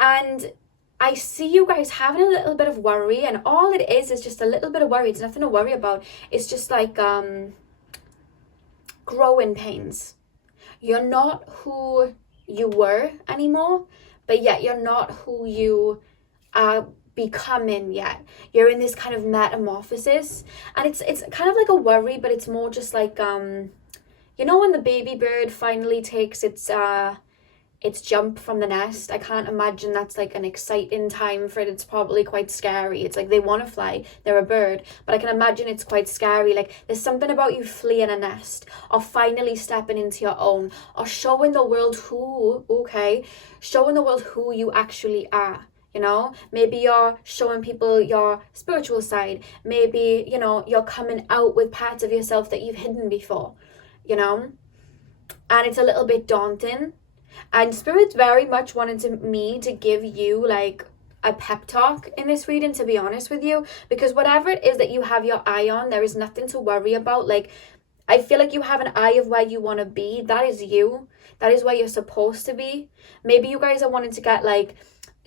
and I see you guys having a little bit of worry, and all it is just a little bit of worry. It's nothing to worry about. It's just like growing pains. You're not who you were anymore, but yet you're not who you are becoming yet. You're in this kind of metamorphosis, and it's kind of like a worry, but it's more just like you know, when the baby bird finally takes its jump from the nest. I can't imagine that's like an exciting time for it. It's probably quite scary. It's like they want to fly, they're a bird, but I can imagine it's quite scary. Like there's something about you fleeing a nest, or finally stepping into your own, or showing the world who you actually are. You know, maybe you're showing people your spiritual side. Maybe, you know, you're coming out with parts of yourself that you've hidden before, you know, and it's a little bit daunting. And Spirit very much wanted me to give you like a pep talk in this reading, to be honest with you, because whatever it is that you have your eye on, there is nothing to worry about. Like, I feel like you have an eye of where you want to be. That is you. That is where you're supposed to be. Maybe you guys are wanting to get like,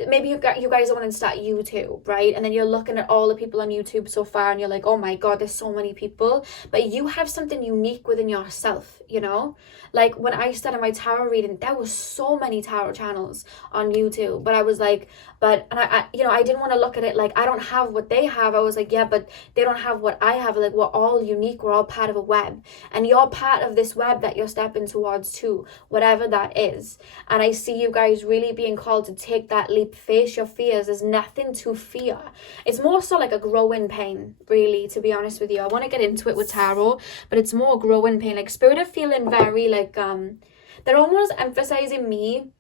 maybe you guys are wanting to start YouTube, right? And then you're looking at all the people on YouTube so far and you're like, oh my God, there's so many people. But you have something unique within yourself, you know? Like when I started my tarot reading, there was so many tarot channels on YouTube. But I was like, I you know, I didn't want to look at it like I don't have what they have. I was like, yeah, but they don't have what I have. Like we're all unique. We're all part of a web. And you're part of this web that you're stepping towards too, whatever that is. And I see you guys really being called to take that leap. Face your fears. There's nothing to fear. It's more so like a growing pain, really, to be honest with you. I want to get into it with tarot, but it's more growing pain. Like Spirit are feeling very like they're almost emphasizing me,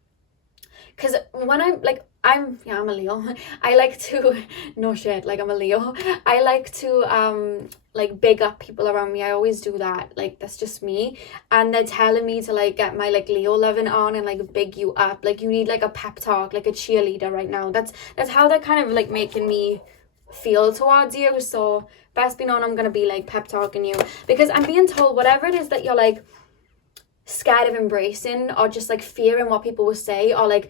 because when I'm a Leo. I like to no shit, like I'm a Leo. I like to like big up people around me. I always do that. Like that's just me. And they're telling me to like get my like Leo loving on and like big you up. Like you need like a pep talk, like a cheerleader right now. That's how they're kind of like making me feel towards you. So best be known, I'm gonna be like pep talking you, because I'm being told whatever it is that you're like scared of embracing, or just like fearing what people will say, or like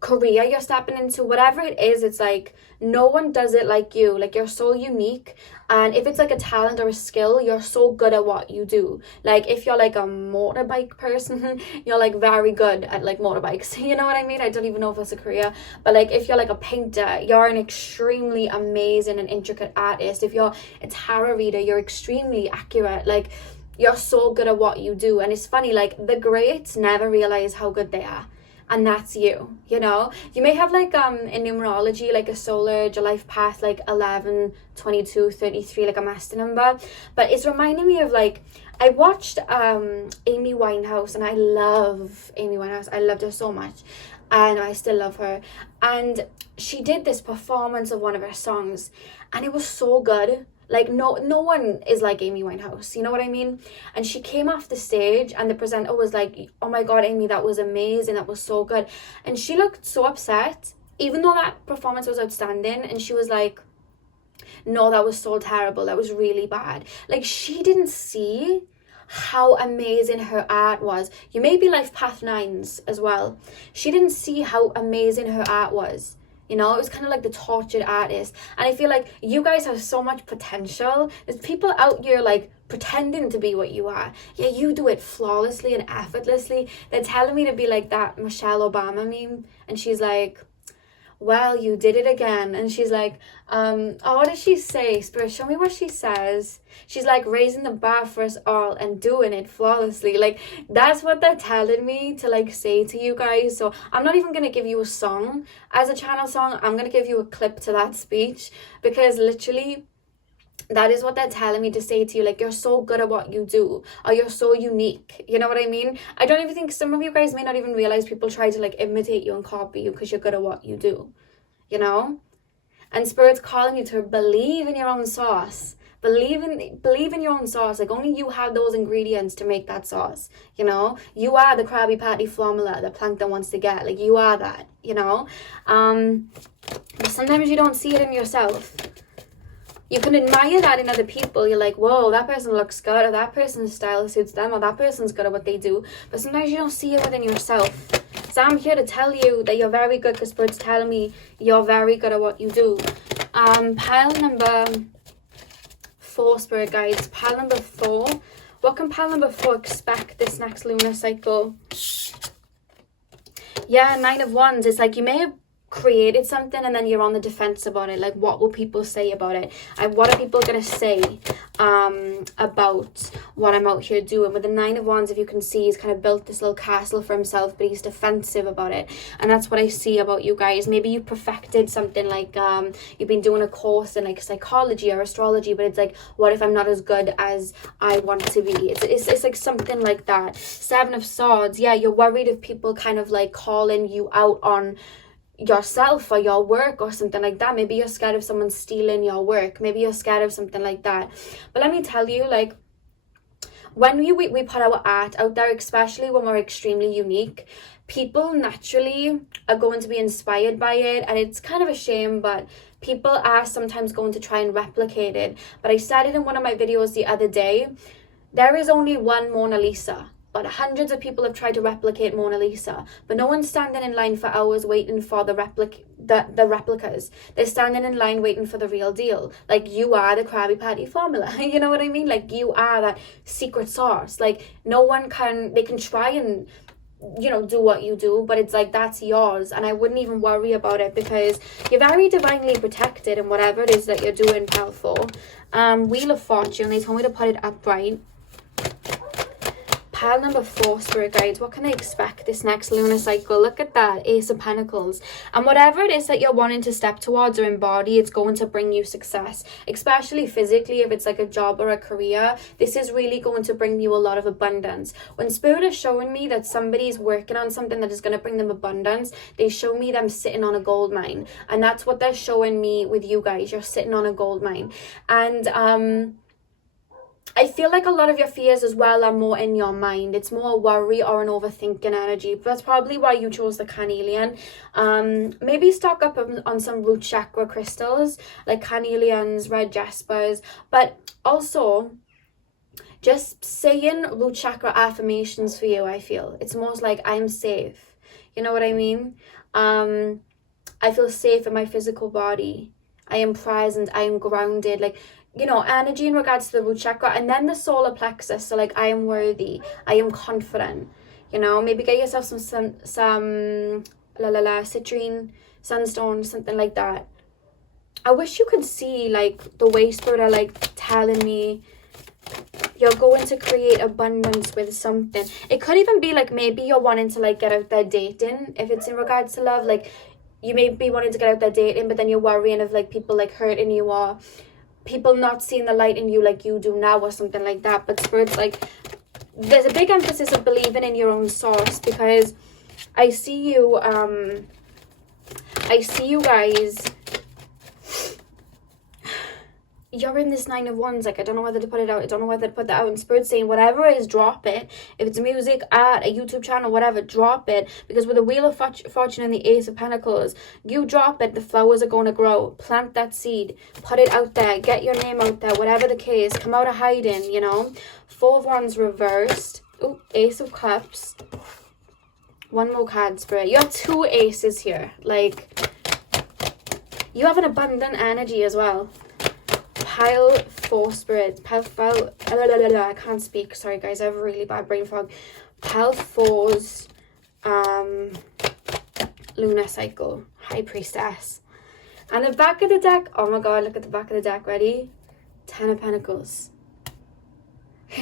career you're stepping into, whatever it is, it's like no one does it like you. Like you're so unique, and if it's like a talent or a skill, you're so good at what you do. Like if you're like a motorbike person, you're like very good at like motorbikes, you know what I mean? I don't even know if that's a career, but like if you're like a painter, you're an extremely amazing and intricate artist. If you're a tarot reader, you're extremely accurate. Like you're so good at what you do. And it's funny, like the greats never realize how good they are. And that's you, you know? You may have like in numerology, like a solar, your life path, like 11, 22, 33, like a master number. But it's reminding me of like, I watched Amy Winehouse, and I love Amy Winehouse. I loved her so much. And I still love her. And she did this performance of one of her songs, and it was so good. Like no one is like Amy Winehouse, you know what I mean? And she came off the stage, and the presenter was like, oh my God, Amy, that was amazing, that was so good. And she looked so upset, even though that performance was outstanding. And she was like, no, that was so terrible, that was really bad. Like she didn't see how amazing her art was. You may be life path 9s as well. She didn't see how amazing her art was. You know, it was kind of like the tortured artist. And I feel like you guys have so much potential. There's people out here like pretending to be what you are. Yeah, you do it flawlessly and effortlessly. They're telling me to be like that Michelle Obama meme. And she's like, well, you did it again. And she's like, oh, what does she say? Spirit, show me what she says. She's like raising the bar for us all and doing it flawlessly. Like that's what they're telling me to like say to you guys. So I'm not even gonna give you a song as a channel song. I'm gonna give you a clip to that speech, because literally that is what they're telling me to say to you. Like you're so good at what you do, or you're so unique, you know what I mean? I don't even think, some of you guys may not even realize people try to like imitate you and copy you because you're good at what you do, you know? And Spirit's calling you to believe in your own sauce. Believe in your own sauce. Like only you have those ingredients to make that sauce, you know? You are the Krabby Patty formula that Plankton wants to get. Like you are that, you know? But sometimes you don't see it in yourself. You can admire that in other people. You're like, whoa, that person looks good, or that person's style suits them, or that person's good at what they do. But sometimes you don't see it within yourself. So I'm here to tell you that you're very good, because Spirit's telling me you're very good at what you do. Pile number 4, Spirit guides. Pile number 4. What can pile number 4 expect this next lunar cycle? Yeah, Nine of Wands. It's like you may have created something and then you're on the defense about it. Like, what will people say about it? What are people gonna say about what I'm out here doing? With the Nine of Wands, if you can see, he's kind of built this little castle for himself, but he's defensive about it. And that's what I see about you guys. Maybe you perfected something, like you've been doing a course in like psychology or astrology, but it's like, what if I'm not as good as I want to be? It's like something like that. Seven of Swords. Yeah, you're worried of people kind of like calling you out on yourself or your work or something like that. Maybe you're scared of someone stealing your work. Maybe you're scared of something like that. But let me tell you, like, when we put our art out there, especially when we're extremely unique, people naturally are going to be inspired by it. And it's kind of a shame, but people are sometimes going to try and replicate it. But I said it in one of my videos the other day, there is only one Mona Lisa. But hundreds of people have tried to replicate Mona Lisa, but no one's standing in line for hours waiting for the replicas. They're standing in line waiting for the real deal. Like, you are the Krabby Patty formula. You know what I mean? Like, you are that secret sauce. Like, no one can, they can try and, you know, do what you do, but it's like, that's yours. And I wouldn't even worry about it because you're very divinely protected in whatever it is that you're doing, powerful. Wheel of Fortune, they told me to put it upright. Pile number 4, Spirit Guides. What can they expect this next lunar cycle? Look at that, Ace of Pentacles. And whatever it is that you're wanting to step towards or embody, it's going to bring you success, especially physically. If it's like a job or a career, this is really going to bring you a lot of abundance. When Spirit is showing me that somebody's working on something that is going to bring them abundance, they show me them sitting on a gold mine. And that's what they're showing me with you guys. You're sitting on a gold mine. And I feel like a lot of your fears as well are more in your mind. It's more worry or an overthinking energy. But that's probably why you chose the carnelian. Maybe stock up on some root chakra crystals, like carnelians, red jaspers. But also, just saying root chakra affirmations for you, I feel. It's almost like, I'm safe. You know what I mean? I feel safe in my physical body. I am present. I am grounded. Like, you know, energy in regards to the root chakra, and then the solar plexus. So like, I am worthy, I am confident. You know, maybe get yourself some citrine, sunstone, something like that. I wish you could see like the way Spirit are like telling me you're going to create abundance with something. It could even be like, maybe you're wanting to like get out there dating. If it's in regards to love, like you may be wanting to get out there dating, but then you're worrying of like people like hurting you or people not seeing the light in you like you do now or something like that. But Spirit's like, there's a big emphasis of believing in your own source, because I see you guys, you're in this Nine of Wands. Like, I don't know whether to put it out. I don't know whether to put that out. And Spirit's saying, whatever it is, drop it. If it's music, art, a YouTube channel, whatever, drop it. Because with the Wheel of Fortune and the Ace of Pentacles, you drop it, the flowers are going to grow. Plant that seed. Put it out there. Get your name out there. Whatever the case. Come out of hiding, you know. Four of Wands reversed. Ooh, Ace of Cups. One more card, Spirit. You have 2 aces here. Like, you have an abundant energy as well. Pile 4, Spirit. I can't speak. Sorry, guys. I have a really bad brain fog. Pile 4's lunar cycle. High Priestess. And the back of the deck. Oh my God, look at the back of the deck. Ready? 10 of Pentacles.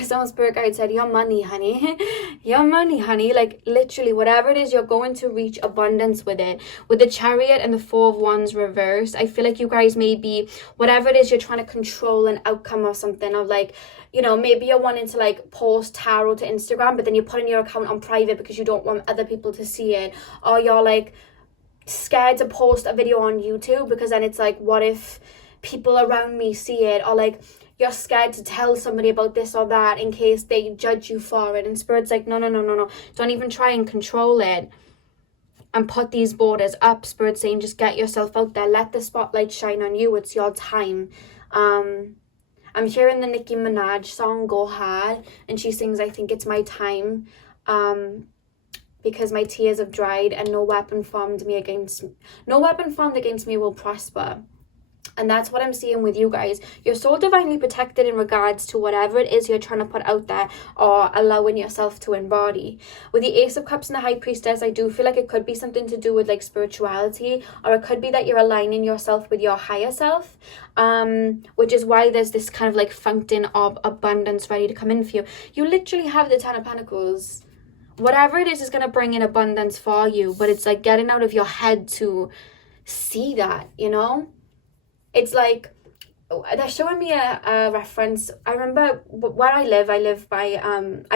Someone Spirit guide said, your money, honey. Your money, honey. Like, literally, whatever it is, you're going to reach abundance with it. With the Chariot and the 4 of Wands reversed, I feel like you guys may be, whatever it is, you're trying to control an outcome or something. Of like, you know, maybe you're wanting to like post tarot to Instagram, but then you're putting your account on private because you don't want other people to see it. Or you're like scared to post a video on YouTube because then it's like, what if people around me see it? Or like, you're scared to tell somebody about this or that in case they judge you for it. And Spirit's like, no. Don't even try and control it. And put these borders up. Spirit's saying, just get yourself out there. Let the spotlight shine on you. It's your time. I'm hearing the Nicki Minaj song, Go Hard. And she sings, I think it's my time. Because my tears have dried and no weapon formed against me will prosper. And that's what I'm seeing with you guys. You're so divinely protected in regards to whatever it is you're trying to put out there or allowing yourself to embody. With the Ace of Cups and the High Priestess, I do feel like it could be something to do with like spirituality, or it could be that you're aligning yourself with your higher self, which is why there's this kind of like fountain of abundance ready to come in for you. You literally have the Ten of Pentacles. Whatever it is going to bring in abundance for you, but it's like getting out of your head to see that, you know? It's like, they're showing me a reference. I remember where I live by, I'm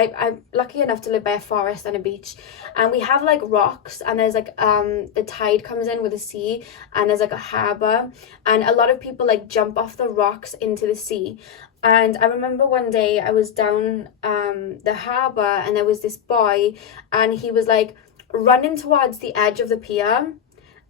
lucky enough to live by a forest and a beach. And we have like rocks, and there's like, the tide comes in with the sea, and there's like a harbour. And a lot of people like jump off the rocks into the sea. And I remember one day I was down the harbour, and there was this boy, and he was like running towards the edge of the pier.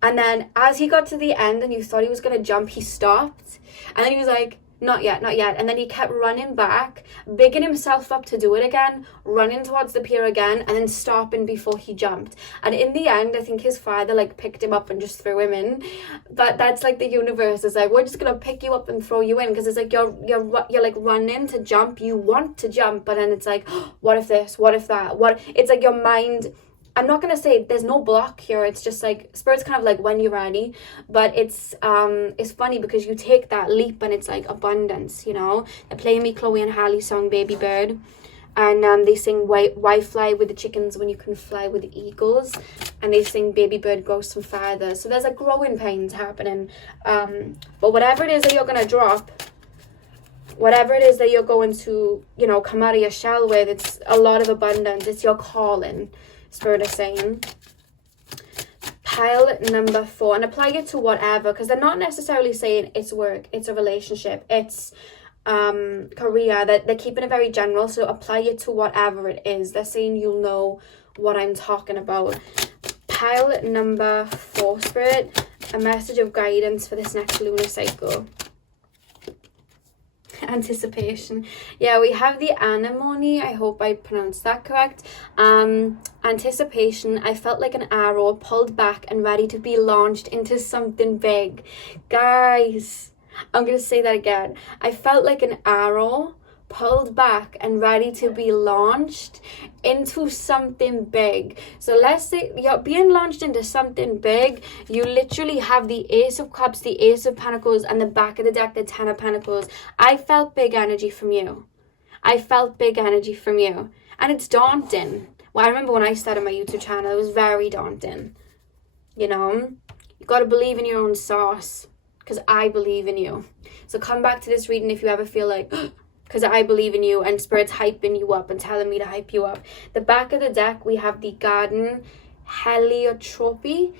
And then as he got to the end and you thought he was going to jump, he stopped. And then he was like, not yet, not yet. And then he kept running back, bigging himself up to do it again, running towards the pier again, and then stopping before he jumped. And in the end, I think his father like picked him up and just threw him in. But that's like the universe is like, we're just going to pick you up and throw you in. Because it's like you're like running to jump. You want to jump, but then it's like, oh, what if this? What if that? What? It's like your mind... I'm not going to say there's no block here. It's just like Spirit's kind of like when you're ready. But it's funny because you take that leap and it's like abundance, you know. They're playing me Chloe and Halle song Baby Bird. And they sing why fly with the chickens when you can fly with the eagles. And they sing Baby Bird grows some feathers. So there's like growing pains happening. But whatever it is that you're going to drop, whatever it is that you're going to, you know, come out of your shell with, it's a lot of abundance. It's your calling. Spirit is saying. Pile number 4, and apply it to whatever, because they're not necessarily saying it's work, it's a relationship, it's career. They're keeping it very general, so apply it to whatever it is. They're saying you'll know what I'm talking about. Pile number 4, Spirit, a message of guidance for this next lunar cycle. Anticipation. Yeah, we have the anemone. I hope I pronounced that correct. Anticipation. I felt like an arrow pulled back and ready to be launched into something big. Guys, I'm gonna say that again. I felt like an arrow pulled back and ready to be launched into something big. So let's say you're being launched into something big. You literally have the Ace of Cups, the Ace of Pentacles, and the back of the deck, the Ten of Pentacles. I felt big energy from you. I felt big energy from you. And it's daunting. Well, I remember when I started my YouTube channel, it was very daunting. You know, you got to believe in your own sauce, because I believe in you. So come back to this reading if you ever feel like, because I believe in you, and Spirit's hyping you up and telling me to hype you up. The back of the deck, we have the Garden Heliotropy,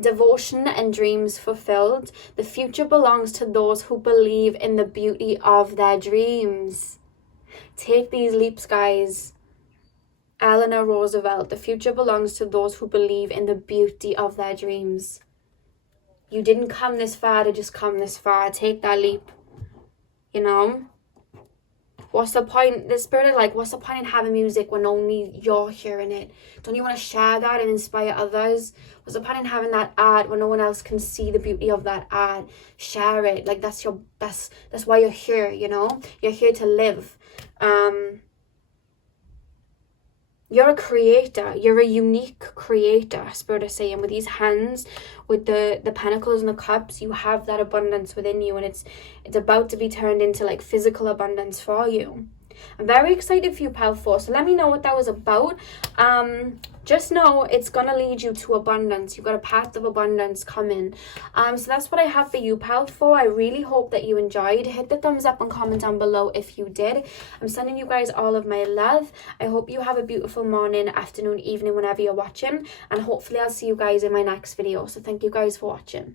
devotion and dreams fulfilled. The future belongs to those who believe in the beauty of their dreams. Take these leaps, guys. Eleanor Roosevelt, the future belongs to those who believe in the beauty of their dreams. You didn't come this far to just come this far. Take that leap. You know? What's the point? The Spirit is like, what's the point in having music when only you're hearing it? Don't you want to share that and inspire others? What's the point in having that art when no one else can see the beauty of that art? Share it. Like that's why you're here, you know? You're here to live. You're a creator. You're a unique creator, Spirit is saying. With these hands, with the pentacles and the cups, you have that abundance within you, and it's about to be turned into like physical abundance for you. I'm very excited for you, Pile 4. So let me know what that was about. Just know it's going to lead you to abundance. You've got a path of abundance coming. So that's what I have for you, Pile 4. I really hope that you enjoyed. Hit the thumbs up and comment down below if you did. I'm sending you guys all of my love. I hope you have a beautiful morning, afternoon, evening, whenever you're watching. And hopefully I'll see you guys in my next video. So thank you guys for watching.